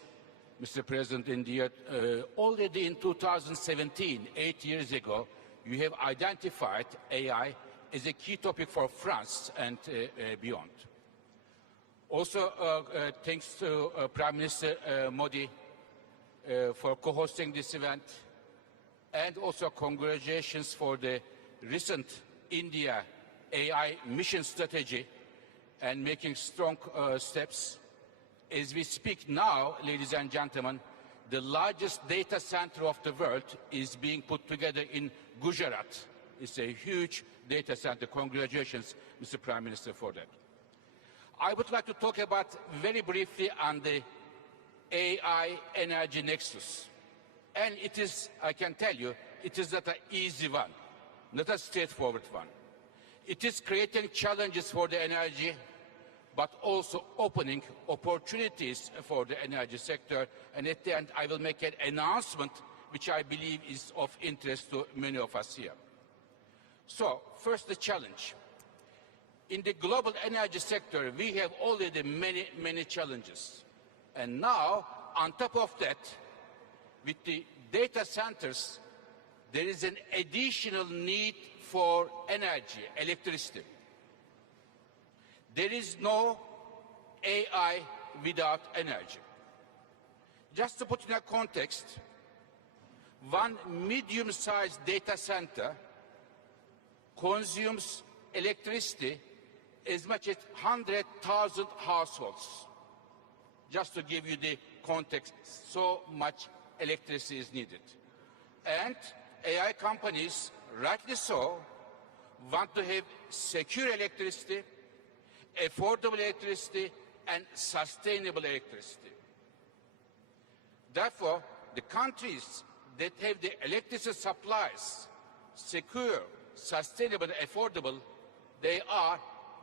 Mr. President, in the already in 2017, 8 years ago, you have identified AI as a key topic for France and beyond. Also, thanks to Prime Minister Modi for co-hosting this event, and also congratulations for the recent India AI mission strategy and making strong steps. As we speak now, ladies and gentlemen, the largest data center of the world is being put together in Gujarat. It's a huge data center. Congratulations, Mr. Prime Minister, for that. I would like to talk about very briefly on the AI energy nexus. And it is, I can tell you, it is not an easy one, not a straightforward one. It is creating challenges for the energy, but also opening opportunities for the energy sector. And at the end, I will make an announcement which I believe is of interest to many of us here. So, first the challenge. In the global energy sector, we have already many challenges. And now, on top of that, with the data centers, there is an additional need for energy, electricity. There is no AI without energy. Just to put in a context, one medium-sized data center consumes electricity as much as 100,000 households. Just to give you the context, so much electricity is needed. And AI companies, rightly so, want to have secure electricity, affordable electricity, and sustainable electricity. Therefore, the countries that have the electricity supplies secure, sustainable, and affordable, they are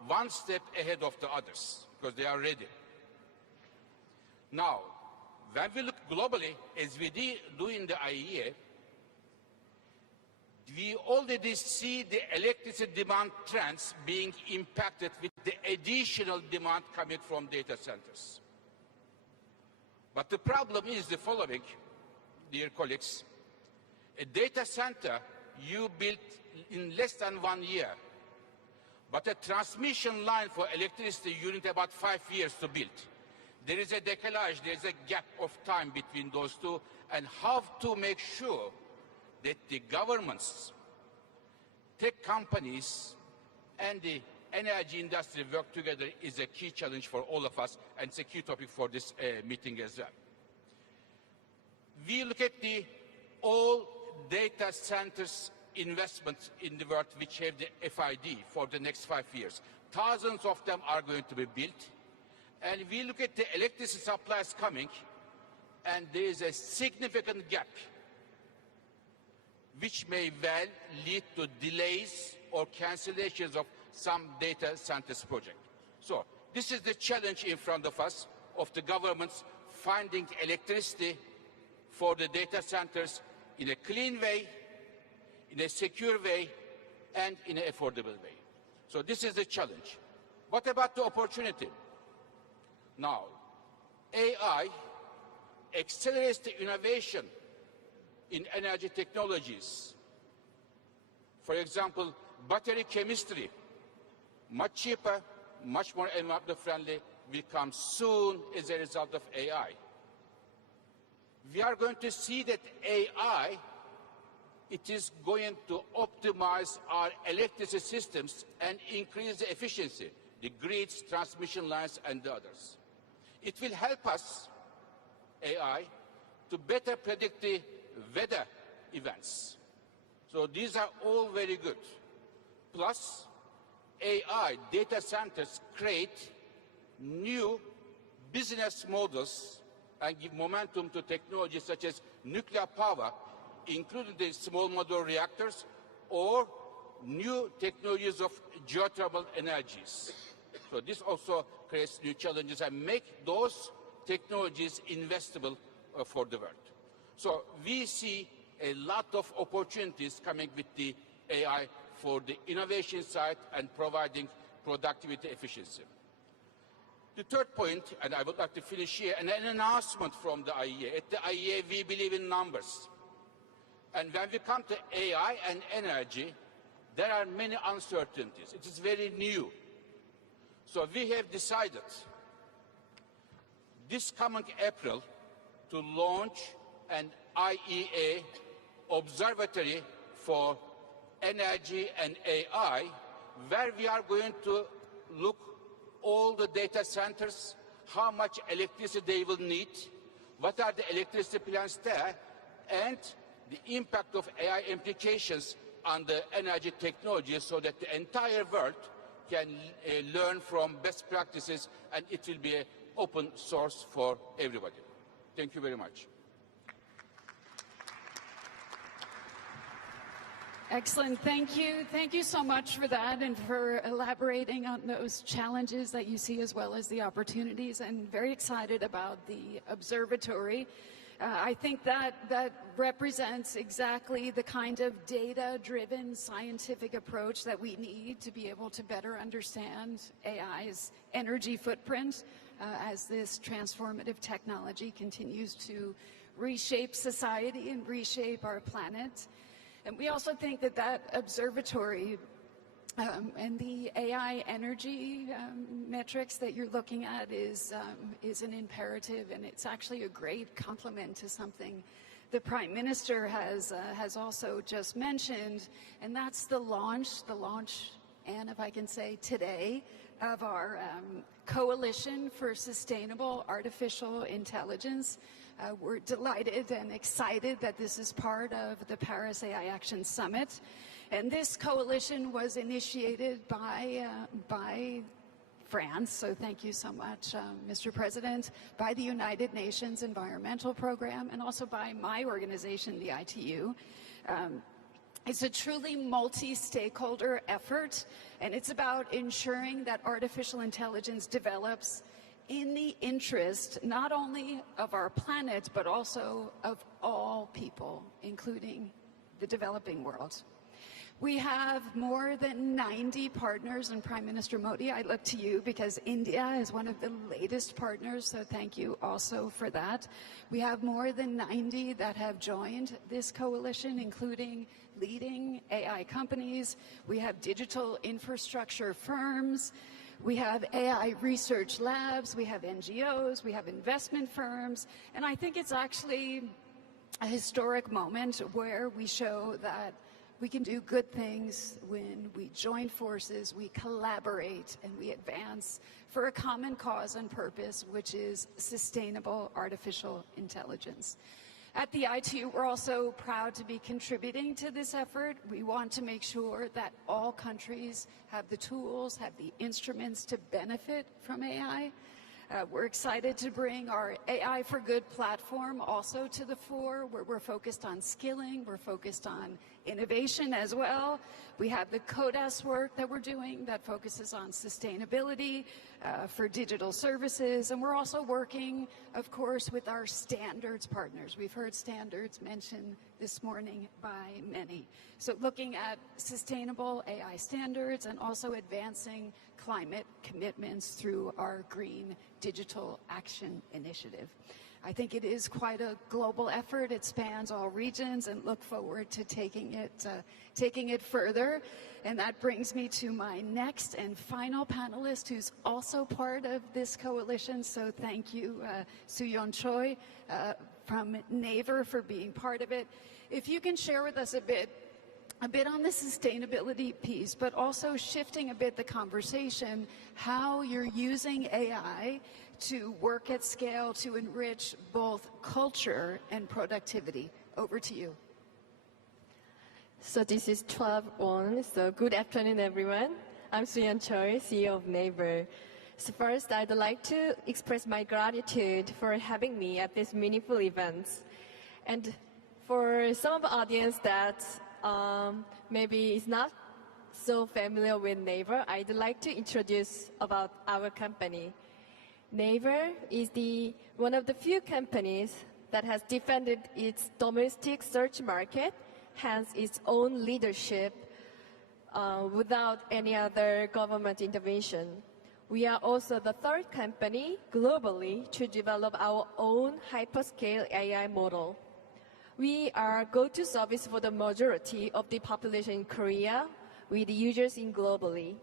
one step ahead of the others because they are ready. Now, when we look globally, as we do in the IEA, we already see the electricity demand trends being impacted with the additional demand coming from data centers. But the problem is the following, dear colleagues. A data center you built in less than 1 year, but a transmission line for electricity you need about 5 years to build. There is a decalage, there is a gap of time between those two, and how to make sure that the governments, tech companies, and the energy industry work together is a key challenge for all of us, and it's a key topic for this meeting as well. We look at the all data centers investments in the world which have the FID for the next 5 years. Thousands of them are going to be built. And we look at the electricity supplies coming, and there is a significant gap which may well lead to delays or cancellations of some data centers project. So this is the challenge in front of us, of the governments finding electricity for the data centers in a clean way, in a secure way, and in an affordable way. So this is the challenge. What about the opportunity? Now, AI accelerates the innovation in energy technologies. For example, battery chemistry, much cheaper, much more environmentally friendly, will come soon as a result of AI. We are going to see that AI, it is going to optimize our electricity systems and increase the efficiency, the grids, transmission lines, and the others. It will help us, AI, to better predict the weather events. So these are all very good. Plus, AI data centers create new business models and give momentum to technologies such as nuclear power, including the small modular reactors, or new technologies of geothermal energies. So this also creates new challenges and make those technologies investable for the world. So we see a lot of opportunities coming with the AI for the innovation side and providing productivity efficiency. The third point, and I would like to finish here, and an announcement from the IEA. At the IEA, we believe in numbers. And when we come to AI and energy, there are many uncertainties. It is very new. So we have decided this coming April to launch an IEA observatory for energy and AI, where we are going to look all the data centers, how much electricity they will need, what are the electricity plants there, and the impact of AI implications on the energy technology so that the entire world can learn from best practices, and it will be an open source for everybody. Thank you very much. Excellent. Thank you. Thank you so much for that and for elaborating on those challenges that you see as well as the opportunities. And very excited about the observatory. I think that represents exactly the kind of data-driven scientific approach that we need to be able to better understand AI's energy footprint as this transformative technology continues to reshape society and reshape our planet. And we also think that that observatory and the AI energy metrics that you're looking at is an imperative, and it's actually a great complement to something the Prime Minister has also just mentioned, and that's the launch, and if I can say today, of our Coalition for Sustainable Artificial Intelligence. We're delighted and excited that this is part of the Paris AI Action Summit. And this coalition was initiated by France, so thank you so much, Mr. President, by the United Nations Environmental Program, and also by my organization, the ITU. It's a truly multi-stakeholder effort, and it's about ensuring that artificial intelligence develops in the interest not only of our planet, but also of all people, including the developing world. We have more than 90 partners, and Prime Minister Modi, I look to you because India is one of the latest partners, so thank you also for that. We have more than 90 that have joined this coalition, including leading AI companies. We have digital infrastructure firms. We have AI research labs. We have NGOs. We have investment firms. And I think it's actually a historic moment where we show that we can do good things when we join forces, we collaborate, and we advance for a common cause and purpose, which is sustainable artificial intelligence. At the ITU, we're also proud to be contributing to this effort. We want to make sure that all countries have the tools, have the instruments to benefit from AI. We're excited to bring our AI for Good platform also to the fore, where we're focused on skilling, we're focused on innovation as well. We have the CODAS work that we're doing that focuses on sustainability for digital services, and we're also working, of course, with our standards partners. We've heard standards mentioned this morning by many. So looking at sustainable AI standards and also advancing climate commitments through our Green Digital Action Initiative. I think it is quite a global effort. It spans all regions, and look forward to taking it further. And that brings me to my next and final panelist, who's also part of this coalition. So thank you, Soo-yeon Choi from Naver, for being part of it. If you can share with us a bit on the sustainability piece, but also shifting a bit the conversation, how you're using AI to work at scale to enrich both culture and productivity. Over to you. So this is 12-1, so good afternoon, everyone. I'm Soo-yeon Choi, CEO of Naver. So first, I'd like to express my gratitude for having me at this meaningful event. And for some of the audience that maybe is not so familiar with Naver, I'd like to introduce about our company. Naver is one of the few companies that has defended its domestic search market, hence its own leadership, without any other government intervention. We are also the third company globally to develop our own hyperscale AI model. We are go-to service for the majority of the population in Korea, with users in globally.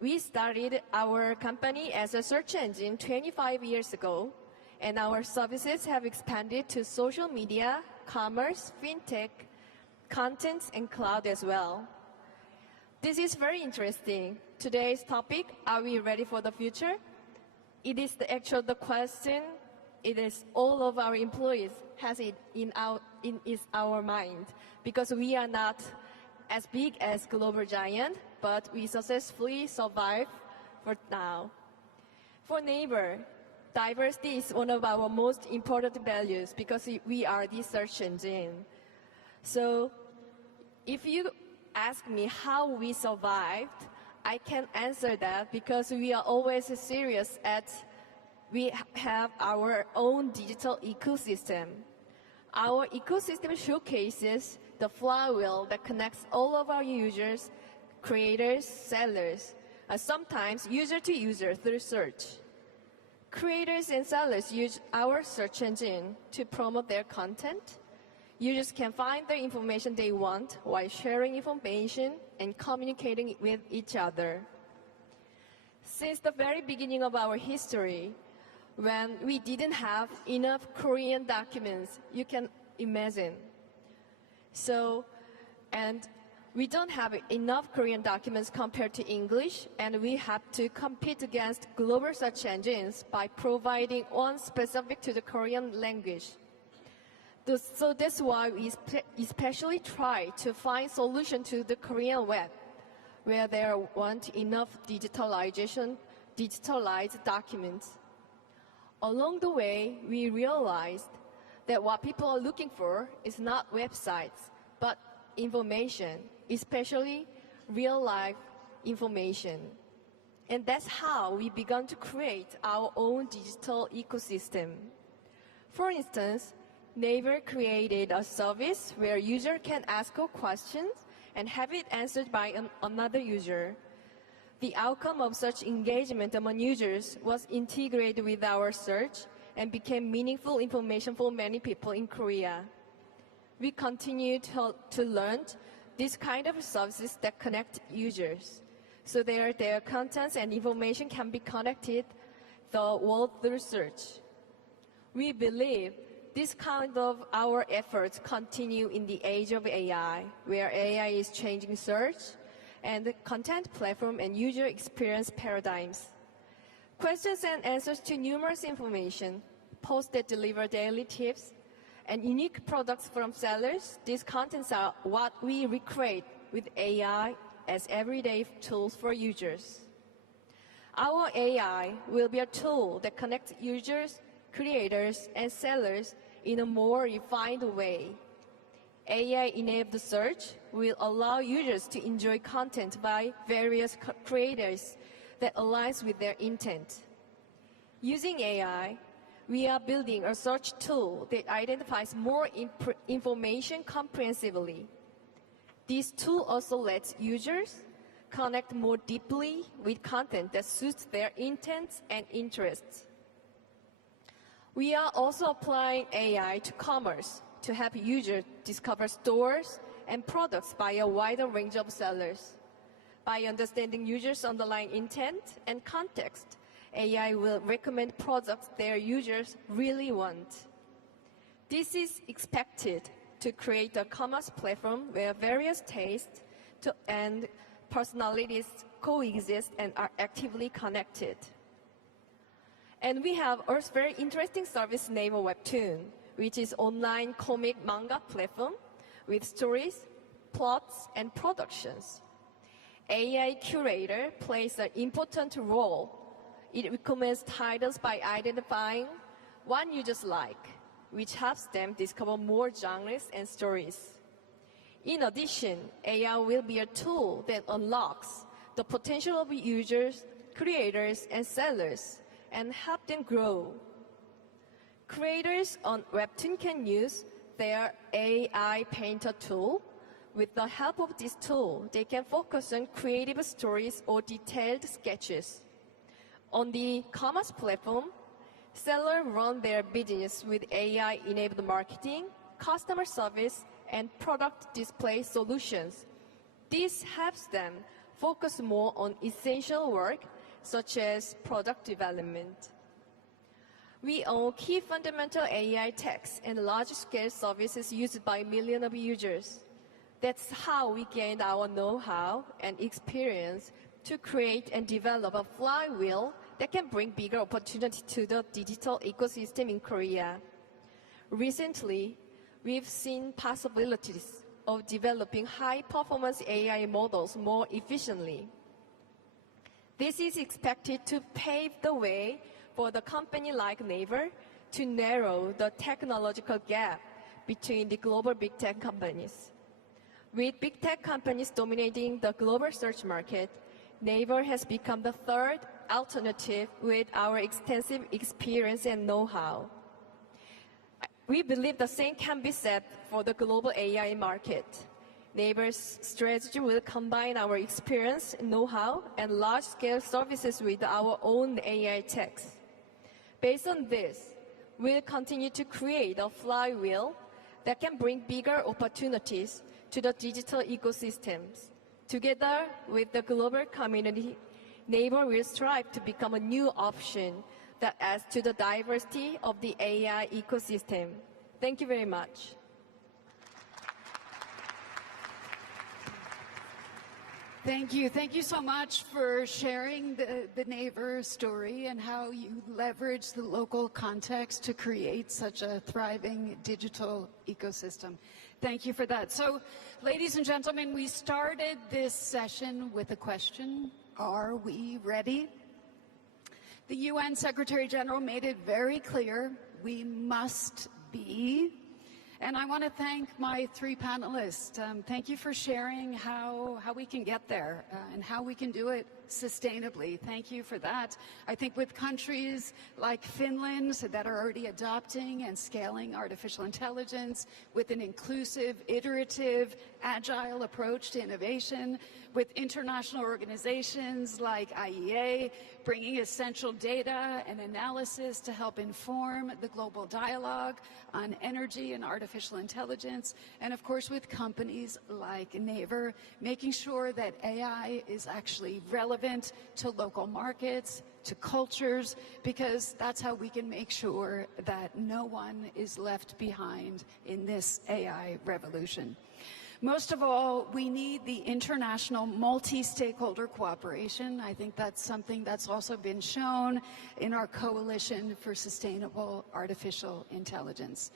We started our company as a search engine 25 years ago, and our services have expanded to social media, commerce, fintech, content, and cloud as well. This is very interesting. Today's topic, are we ready for the future? It is the question. It is all of our employees has it in our mind, because we are not as big as global giant, but we successfully survive for now. For Naver, diversity is one of our most important values because we are the search engine. So if you ask me how we survived, I can answer that because we are always serious we have our own digital ecosystem. Our ecosystem showcases the flywheel that connects all of our users, creators, sellers, and sometimes user to user through search. Creators and sellers use our search engine to promote their content. Users can find the information they want while sharing information and communicating with each other. Since the very beginning of our history, when we didn't have enough Korean documents, you can imagine. And we don't have enough Korean documents compared to English, and we have to compete against global search engines by providing one specific to the Korean language. So that's why we especially try to find solution to the Korean web, where there weren't enough digitalized documents. Along the way, we realized that what people are looking for is not websites, but information, especially real-life information. And that's how we began to create our own digital ecosystem. For instance, Naver created a service where users can ask questions and have it answered by another user. The outcome of such engagement among users was integrated with our search and became meaningful information for many people in Korea. We continue to learn these kind of services that connect users, so their contents and information can be connected the world through search. We believe this kind of our efforts continue in the age of AI, where AI is changing search and the content platform and user experience paradigms. Questions and answers to numerous information, posts that deliver daily tips, and unique products from sellers, these contents are what we recreate with AI as everyday tools for users. Our AI will be a tool that connects users, creators, and sellers in a more refined way. AI-enabled search will allow users to enjoy content by various creators that aligns with their intent. Using AI, we are building a search tool that identifies more information comprehensively. This tool also lets users connect more deeply with content that suits their intents and interests. We are also applying AI to commerce to help users discover stores and products by a wider range of sellers. By understanding users' underlying intent and context, AI will recommend products their users really want. This is expected to create a commerce platform where various tastes and personalities coexist and are actively connected. And we have a very interesting service named Webtoon, which is online comic manga platform with stories, plots, and productions. AI Curator plays an important role. It recommends titles by identifying what users like, which helps them discover more genres and stories. In addition, AI will be a tool that unlocks the potential of users, creators, and sellers, and help them grow. Creators on Webtoon can use their AI Painter tool. With the help of this tool, they can focus on creative stories or detailed sketches. On the commerce platform, sellers run their business with AI-enabled marketing, customer service, and product display solutions. This helps them focus more on essential work, such as product development. We own key fundamental AI techs and large-scale services used by millions of users. That's how we gained our know-how and experience to create and develop a flywheel that can bring bigger opportunity to the digital ecosystem in Korea. Recently, we've seen possibilities of developing high-performance AI models more efficiently. This is expected to pave the way for the company like Naver to narrow the technological gap between the global big tech companies. With big tech companies dominating the global search market, Naver has become the third alternative with our extensive experience and know-how. We believe the same can be said for the global AI market. Naver's strategy will combine our experience, know-how, and large-scale services with our own AI techs. Based on this, we'll continue to create a flywheel that can bring bigger opportunities to the digital ecosystems. Together with the global community, Naver will strive to become a new option that adds to the diversity of the AI ecosystem. Thank you very much. Thank you. Thank you so much for sharing the Naver story and how you leverage the local context to create such a thriving digital ecosystem. Thank you for that. So, ladies and gentlemen, we started this session with a question. Are we ready? The UN Secretary General made it very clear we must be. And I want to thank my three panelists. Thank you for sharing how we can get there and how we can do it sustainably. Thank you for that. I think with countries like Finland that are already adopting and scaling artificial intelligence with an inclusive, iterative, agile approach to innovation, with international organizations like IEA bringing essential data and analysis to help inform the global dialogue on energy and artificial intelligence, and of course with companies like Naver, making sure that AI is actually relevant to local markets, to cultures, because that's how we can make sure that no one is left behind in this AI revolution. Most of all, we need the international multi-stakeholder cooperation. I think that's something that's also been shown in our Coalition for Sustainable Artificial Intelligence.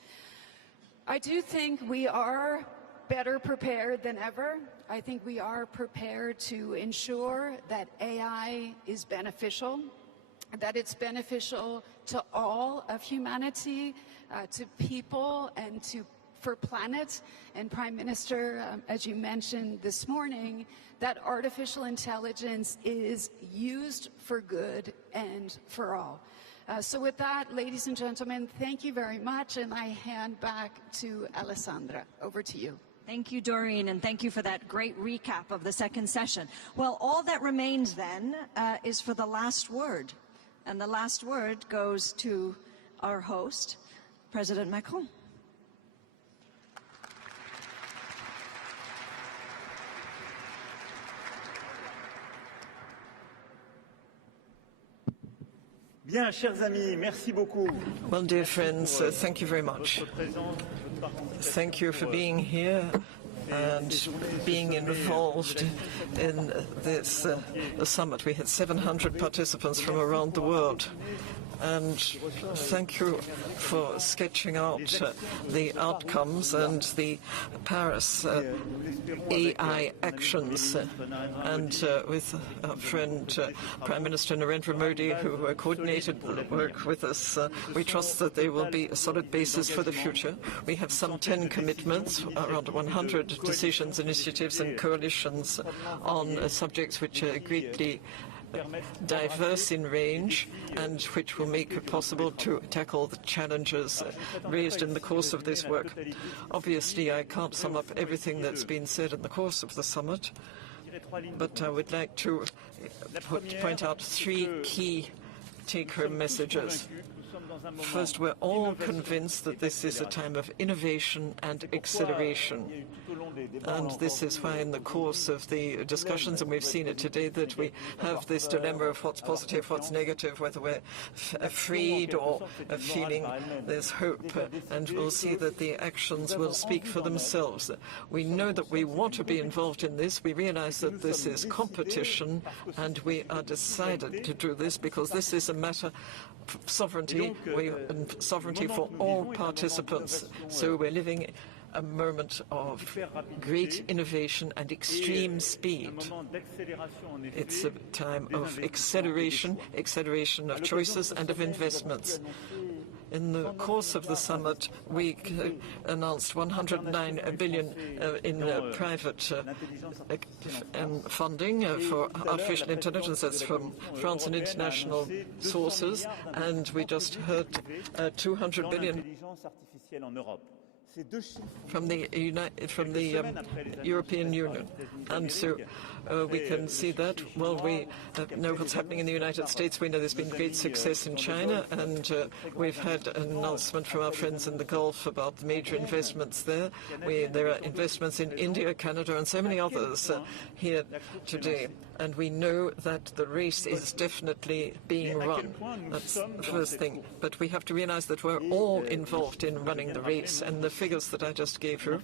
I do think we are better prepared than ever. I think we are prepared to ensure that AI is beneficial, that it's beneficial to all of humanity, to people, and for planet. And Prime Minister, as you mentioned this morning, that artificial intelligence is used for good and for all. So with that, ladies and gentlemen, thank you very much, and I hand back to Alessandra. Over to you. Thank you, Doreen, and thank you for that great recap of the second session. Well, all that remains then is for the last word. And the last word goes to our host, President Macron. Bien, chers amis, merci beaucoup. Well, dear friends, thank you very much. Thank you for being here and being involved in this summit. We had 700 participants from around the world. And thank you for sketching out the outcomes and the Paris AI actions. And with our friend Prime Minister Narendra Modi, who coordinated the work with us, we trust that there will be a solid basis for the future. We have some 10 commitments, around 100 decisions, initiatives and coalitions on subjects which are greatly diverse in range and which will make it possible to tackle the challenges raised in the course of this work. Obviously, I can't sum up everything that's been said in the course of the summit, but I would like to point out three key take-home messages. First, we're all convinced that this is a time of innovation and acceleration. And this is why in the course of the discussions, and we've seen it today, that we have this dilemma of what's positive, what's negative, whether we're afraid or feeling there's hope. And we'll see that the actions will speak for themselves. We know that we want to be involved in this. We realize that this is competition, and we are decided to do this because this is a matter of sovereignty, and sovereignty for all participants. So we're living a moment of great innovation and extreme speed. It's a time of acceleration of choices and of investments. In the course of the summit, we announced 109 billion in private funding for artificial intelligence. That's from France and international sources, and we just heard 200 billion from the European Union. And so we can see that. Well, we know what's happening in the United States. We know there's been great success in China, and we've had an announcement from our friends in the Gulf about the major investments there. There are investments in India, Canada, and so many others here today. And we know that the race is definitely being run. That's the first thing. But we have to realize that we're all involved in running the race. And the figures that I just gave you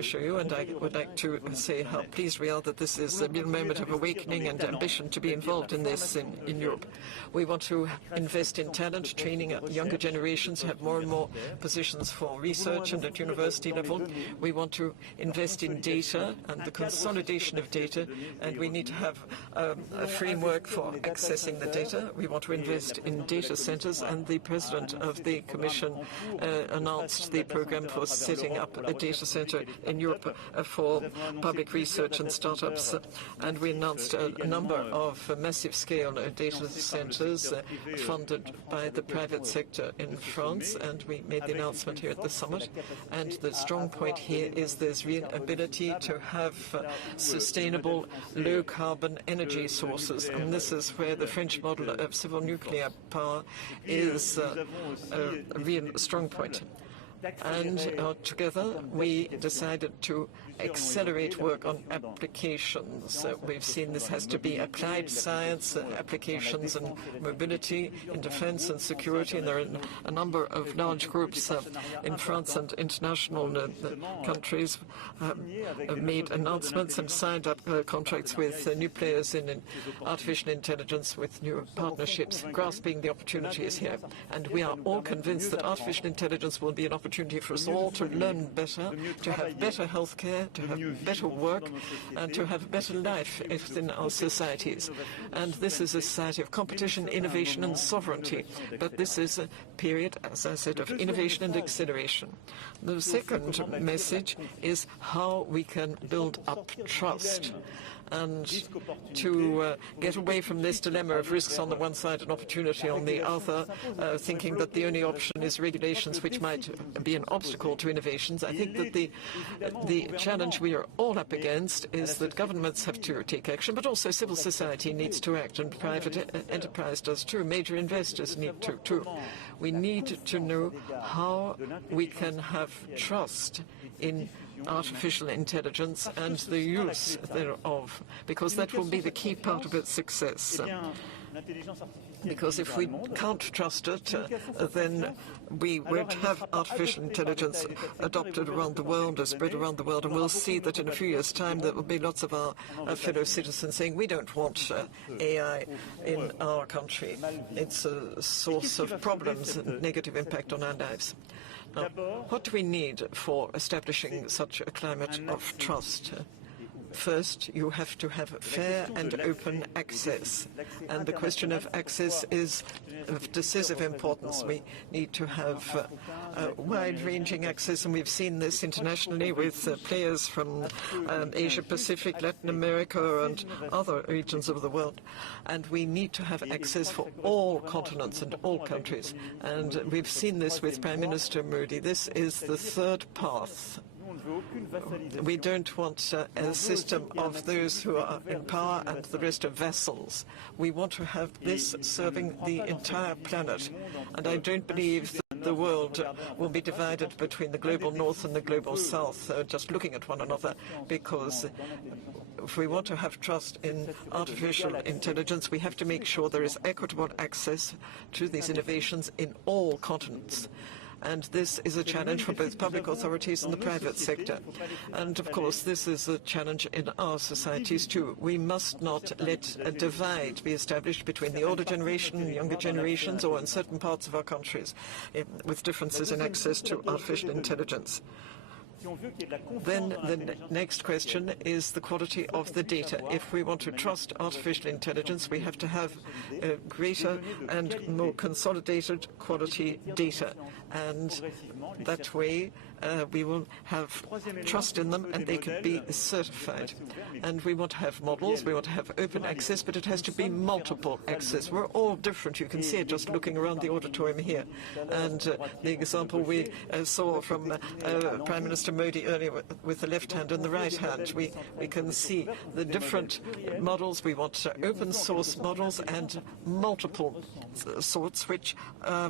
show you. And I would like to say how pleased we are that this is a real moment of awakening and ambition to be involved in this in Europe. We want to invest in talent, training younger generations, have more and more positions for research and at university level. We want to invest in data and the consolidation of data. And we need to have a framework for accessing the data. We want to invest in data centers, and the President of the Commission announced the program for setting up a data center in Europe for public research and startups. And we announced a number of massive-scale data centers funded by the private sector in France, and we made the announcement here at the summit. And the strong point here is there's real ability to have sustainable, low-carbon energy sources, and this is where the French model of civil nuclear power is a real strong point. And together we decided to accelerate work on applications. We've seen this has to be applied science, applications in mobility, in defense and security, and there are a number of large groups in France and international countries have made announcements and signed up contracts with new players in artificial intelligence, with new partnerships, grasping the opportunities here. And we are all convinced that artificial intelligence will be an opportunity for us all to learn better, to have better healthcare, to have better work, and to have a better life within our societies. And this is a society of competition, innovation and sovereignty. But this is a period, as I said, of innovation and acceleration. The second message is how we can build up trust and to get away from this dilemma of risks on the one side and opportunity on the other, thinking that the only option is regulations which might be an obstacle to innovations. I think that the challenge we are all up against is that governments have to take action, but also civil society needs to act, and private enterprise does too. Major investors need to too. We need to know how we can have trust in artificial intelligence and the use thereof, because that will be the key part of its success. Because if we can't trust it, then we won't have artificial intelligence adopted around the world or spread around the world, and we'll see that in a few years' time there will be lots of our fellow citizens saying we don't want AI in our country. It's a source of problems and negative impact on our lives. Now, what do we need for establishing such a climate of trust? First, you have to have fair and open access. And the question of access is of decisive importance. We need to have wide-ranging access, and we've seen this internationally with players from Asia-Pacific, Latin America, and other regions of the world. And we need to have access for all continents and all countries. And we've seen this with Prime Minister Modi. This is the third path. We don't want a system of those who are in power and the rest of vassals. We want to have this serving the entire planet. And I don't believe that the world will be divided between the global north and the global south, just looking at one another, because if we want to have trust in artificial intelligence, we have to make sure there is equitable access to these innovations in all continents. And this is a challenge for both public authorities and the private sector. And, of course, this is a challenge in our societies, too. We must not let a divide be established between the older generation and younger generations, or in certain parts of our countries, with differences in access to artificial intelligence. Then the next question is the quality of the data. If we want to trust artificial intelligence, we have to have greater and more consolidated quality data. And that way, we will have trust in them and they can be certified. And we want to have models, we want to have open access, but it has to be multiple access. We're all different. You can see it just looking around the auditorium here. And the example we saw from Prime Minister Modi earlier with the left hand and the right hand, we can see the different models. We want open source models and multiple sorts which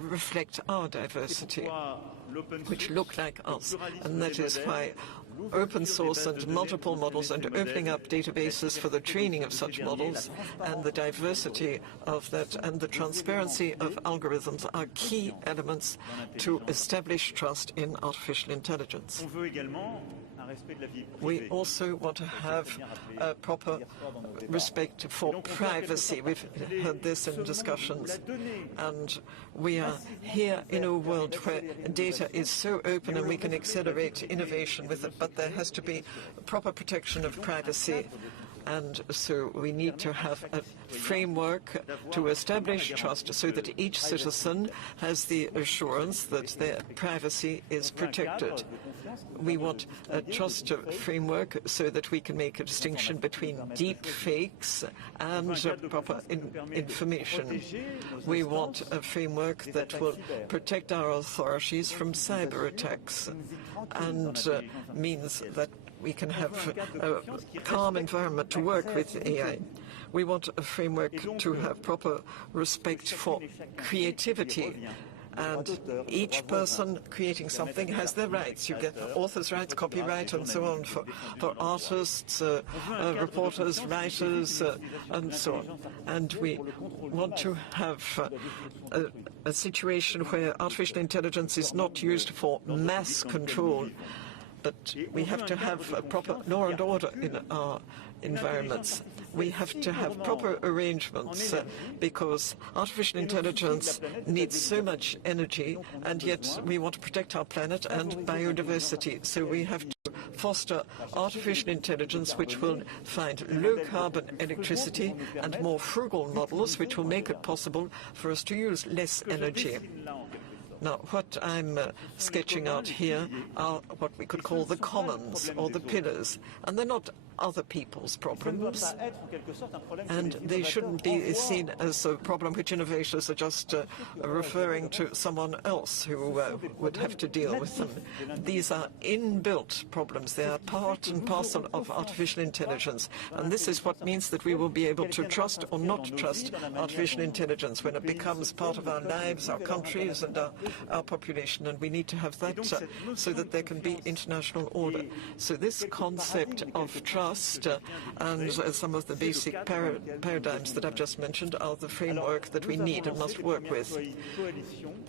reflect our diversity, which look like us. And that is why open source and multiple models and opening up databases for the training of such models and the diversity of that and the transparency of algorithms are key elements to establish trust in artificial intelligence. We also want to have a proper respect for privacy. We've heard this in discussions. And we are here in a world where data is so open and we can accelerate innovation with it, but there has to be proper protection of privacy. And so we need to have a framework to establish trust so that each citizen has the assurance that their privacy is protected. We want a trust framework so that we can make a distinction between deep fakes and proper information. We want a framework that will protect our authorities from cyber attacks and means that we can have a calm environment to work with AI. We want a framework to have proper respect for creativity. And each person creating something has their rights. You get authors' rights, copyright, and so on for artists, reporters, writers, and so on. And we want to have a situation where artificial intelligence is not used for mass control, but we have to have a proper law and order in our environments. We have to have proper arrangements because artificial intelligence needs so much energy, and yet we want to protect our planet and biodiversity. So we have to foster artificial intelligence which will find low-carbon electricity and more frugal models which will make it possible for us to use less energy. Now, what I'm sketching out here are what we could call the commons or the pillars, and they're not other people's problems, and they shouldn't be seen as a problem which innovators are just referring to someone else who would have to deal with them. These are inbuilt problems. They are part and parcel of artificial intelligence, and this is what means that we will be able to trust or not trust artificial intelligence when it becomes part of our lives, our countries, and our population, and we need to have that so that there can be international order. So this concept of trust and some of the basic paradigms that I've just mentioned are the framework that we need and must work with.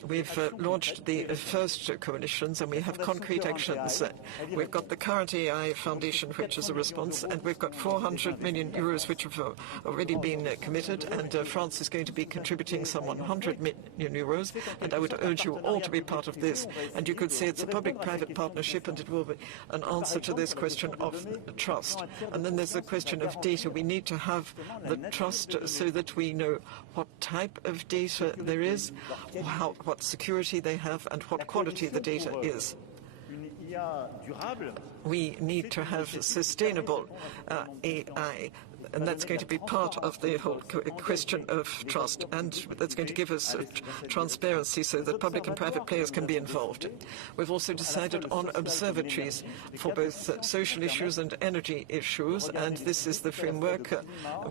We've launched the first coalitions and we have concrete actions. We've got the current AI Foundation, which is a response, and we've got 400 million euros which have already been committed, and France is going to be contributing some 100 million euros, and I would urge you all to be part of this. And you could say it's a public-private partnership, and it will be an answer to this question of trust. And then there's the question of data. We need to have the trust so that we know what type of data there is, what security they have, and what quality the data is. We need to have sustainable AI, and that's going to be part of the whole question of trust, and that's going to give us transparency so that public and private players can be involved. We've also decided on observatories for both social issues and energy issues, and this is the framework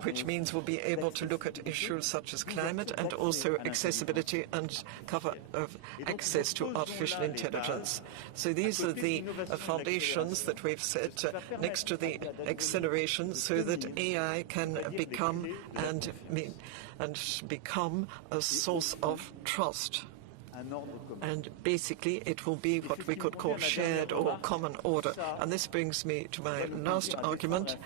which means we'll be able to look at issues such as climate and also accessibility and cover of access to artificial intelligence. So these are the foundations that we've set next to the acceleration so that AI can become become a source of trust. And basically, it will be what we could call shared or common order. And this brings me to my last argument,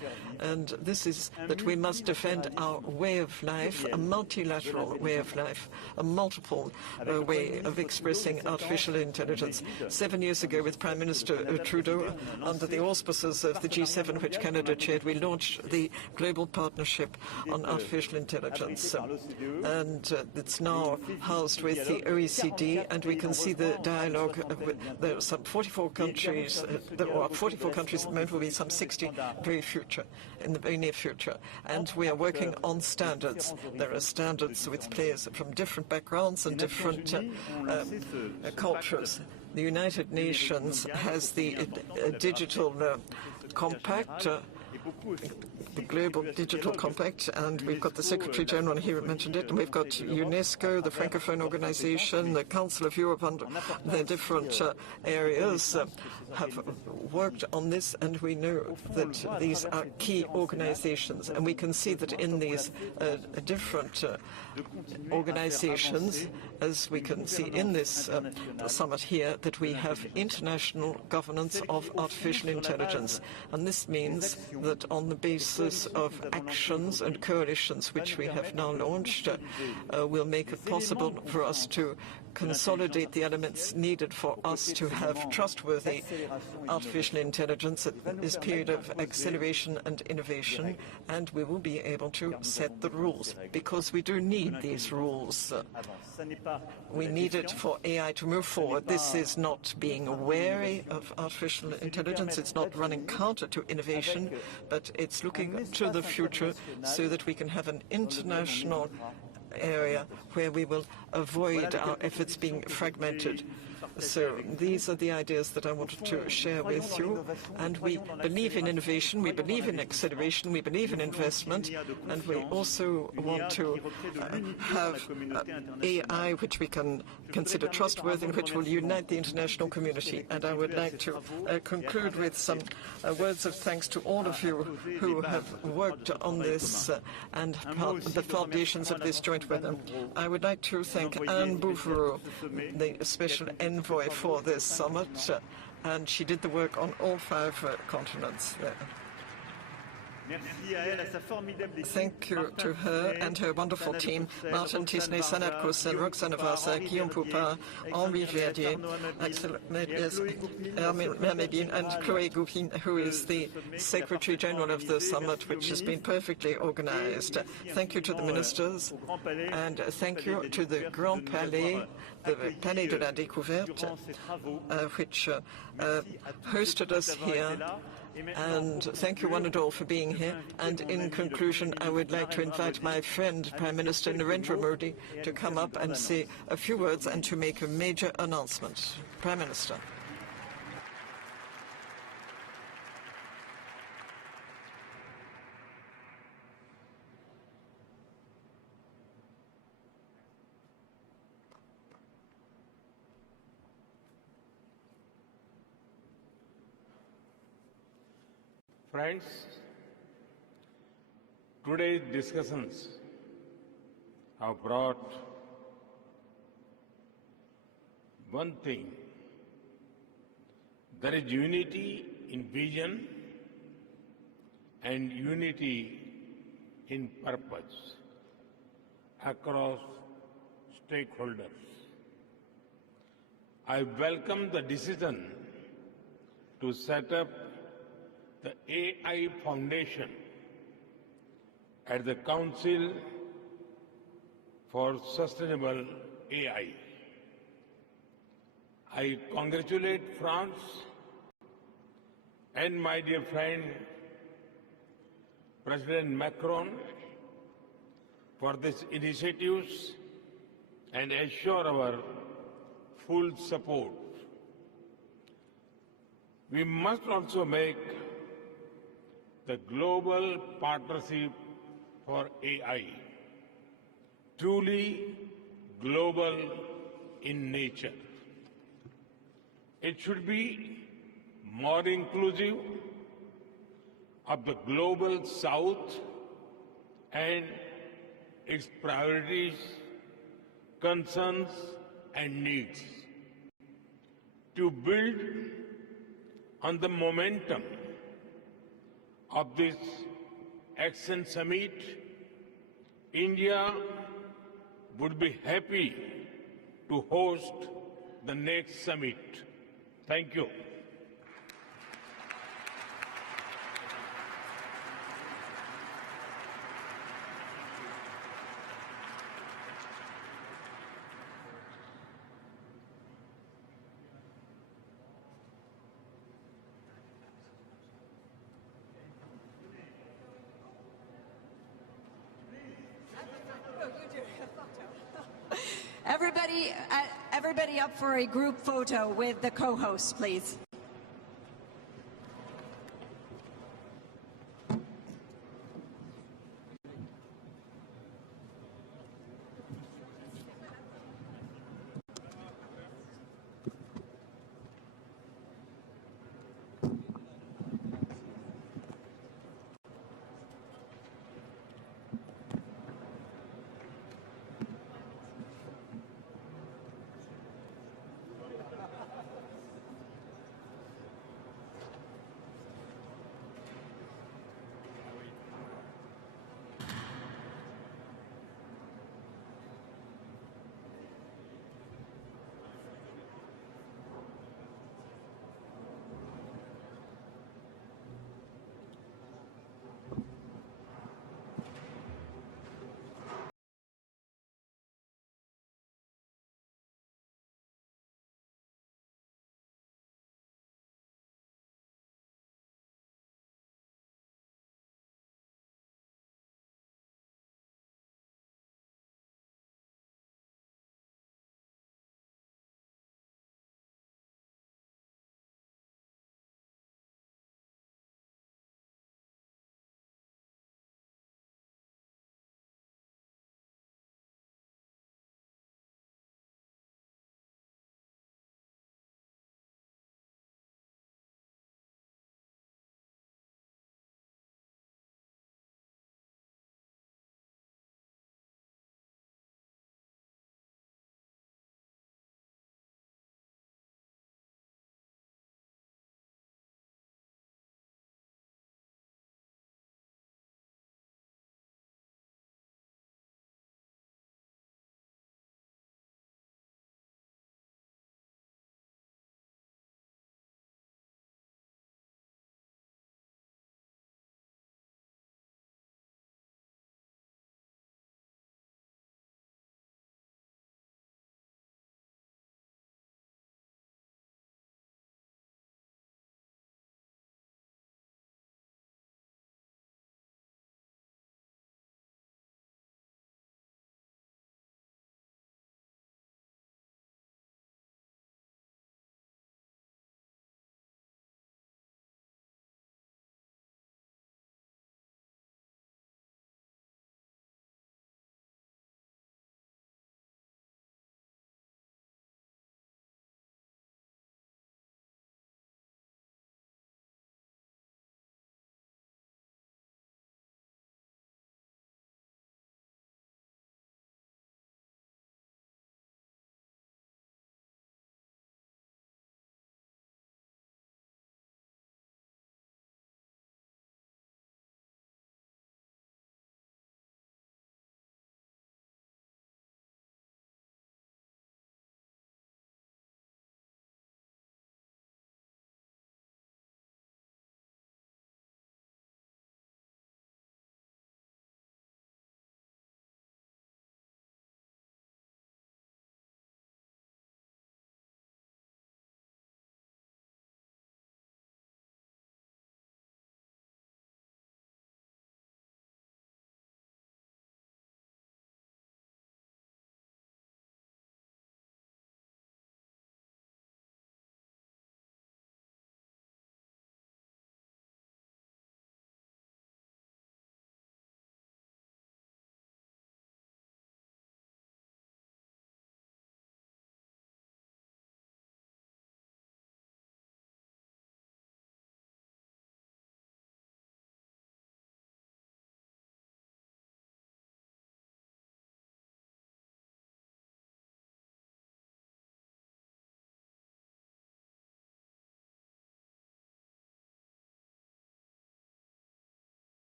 And this is that we must defend our way of life, a multilateral way of life, a multiple way of expressing artificial intelligence. 7 years ago, with Prime Minister Trudeau, under the auspices of the G7, which Canada chaired, we launched the Global Partnership on Artificial Intelligence. And it's now housed with the OECD, and we can see the dialogue. There are some 44 countries. There are 44 countries at the moment. Will be some 60 in the very near future. And we are working on standards. There are standards with players from different backgrounds and different cultures. The United Nations has the digital compact, the Global Digital Compact, and we've got the Secretary General here mentioned it, and we've got UNESCO, the Francophone Organization, the Council of Europe, and their different areas have worked on this, and we know that these are key organizations, and we can see that in these different organizations, as we can see in this summit here, that we have international governance of artificial intelligence. And this means that on the basis of actions and coalitions which we have now launched, will make it possible for us to consolidate the elements needed for us to have trustworthy artificial intelligence at this period of acceleration and innovation, and we will be able to set the rules, because we do need these rules. We need it for AI to move forward. This is not being wary of artificial intelligence, it's not running counter to innovation, but it's looking to the future so that we can have an international area where we will avoid our efforts being fragmented. So these are the ideas that I wanted to share with you. And we believe in innovation, we believe in acceleration, we believe in investment, and we also want to have AI which we can consider trustworthy and which will unite the international community. And I would like to conclude with some words of thanks to all of you who have worked on this and the foundations of this joint webinar. I would like to thank Anne Bouvereau, the special envoy for this summit, and she did the work on all 5 continents there. Thank you to her and her wonderful team, Martin Tisney, Sanat Kosen, Roxana Vasa, Guillaume Poupin, Henri Verdier, Axel Mermedine, and Chloé Goupin, who is the Secretary General of the summit, which has been perfectly organized. Thank you to the ministers, and thank you to the Grand Palais, the Palais de la Découverte, which hosted us here. And thank you one and all for being here. And in conclusion, I would like to invite my friend, Prime Minister Narendra Modi, to come up and say a few words and to make a major announcement. Prime Minister. Friends, today's discussions have brought one thing. There is unity in vision and unity in purpose across stakeholders. I welcome the decision to set up the AI Foundation at the Council for Sustainable AI. I congratulate France and my dear friend President Macron for these initiatives and assure our full support. We must also make the Global Partnership for AI truly global in nature. It should be more inclusive of the global South and its priorities, concerns, and needs. To build on the momentum of this Action Summit, India would be happy to host the next summit. Thank you. Everybody up for a group photo with the co-hosts, please.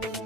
you.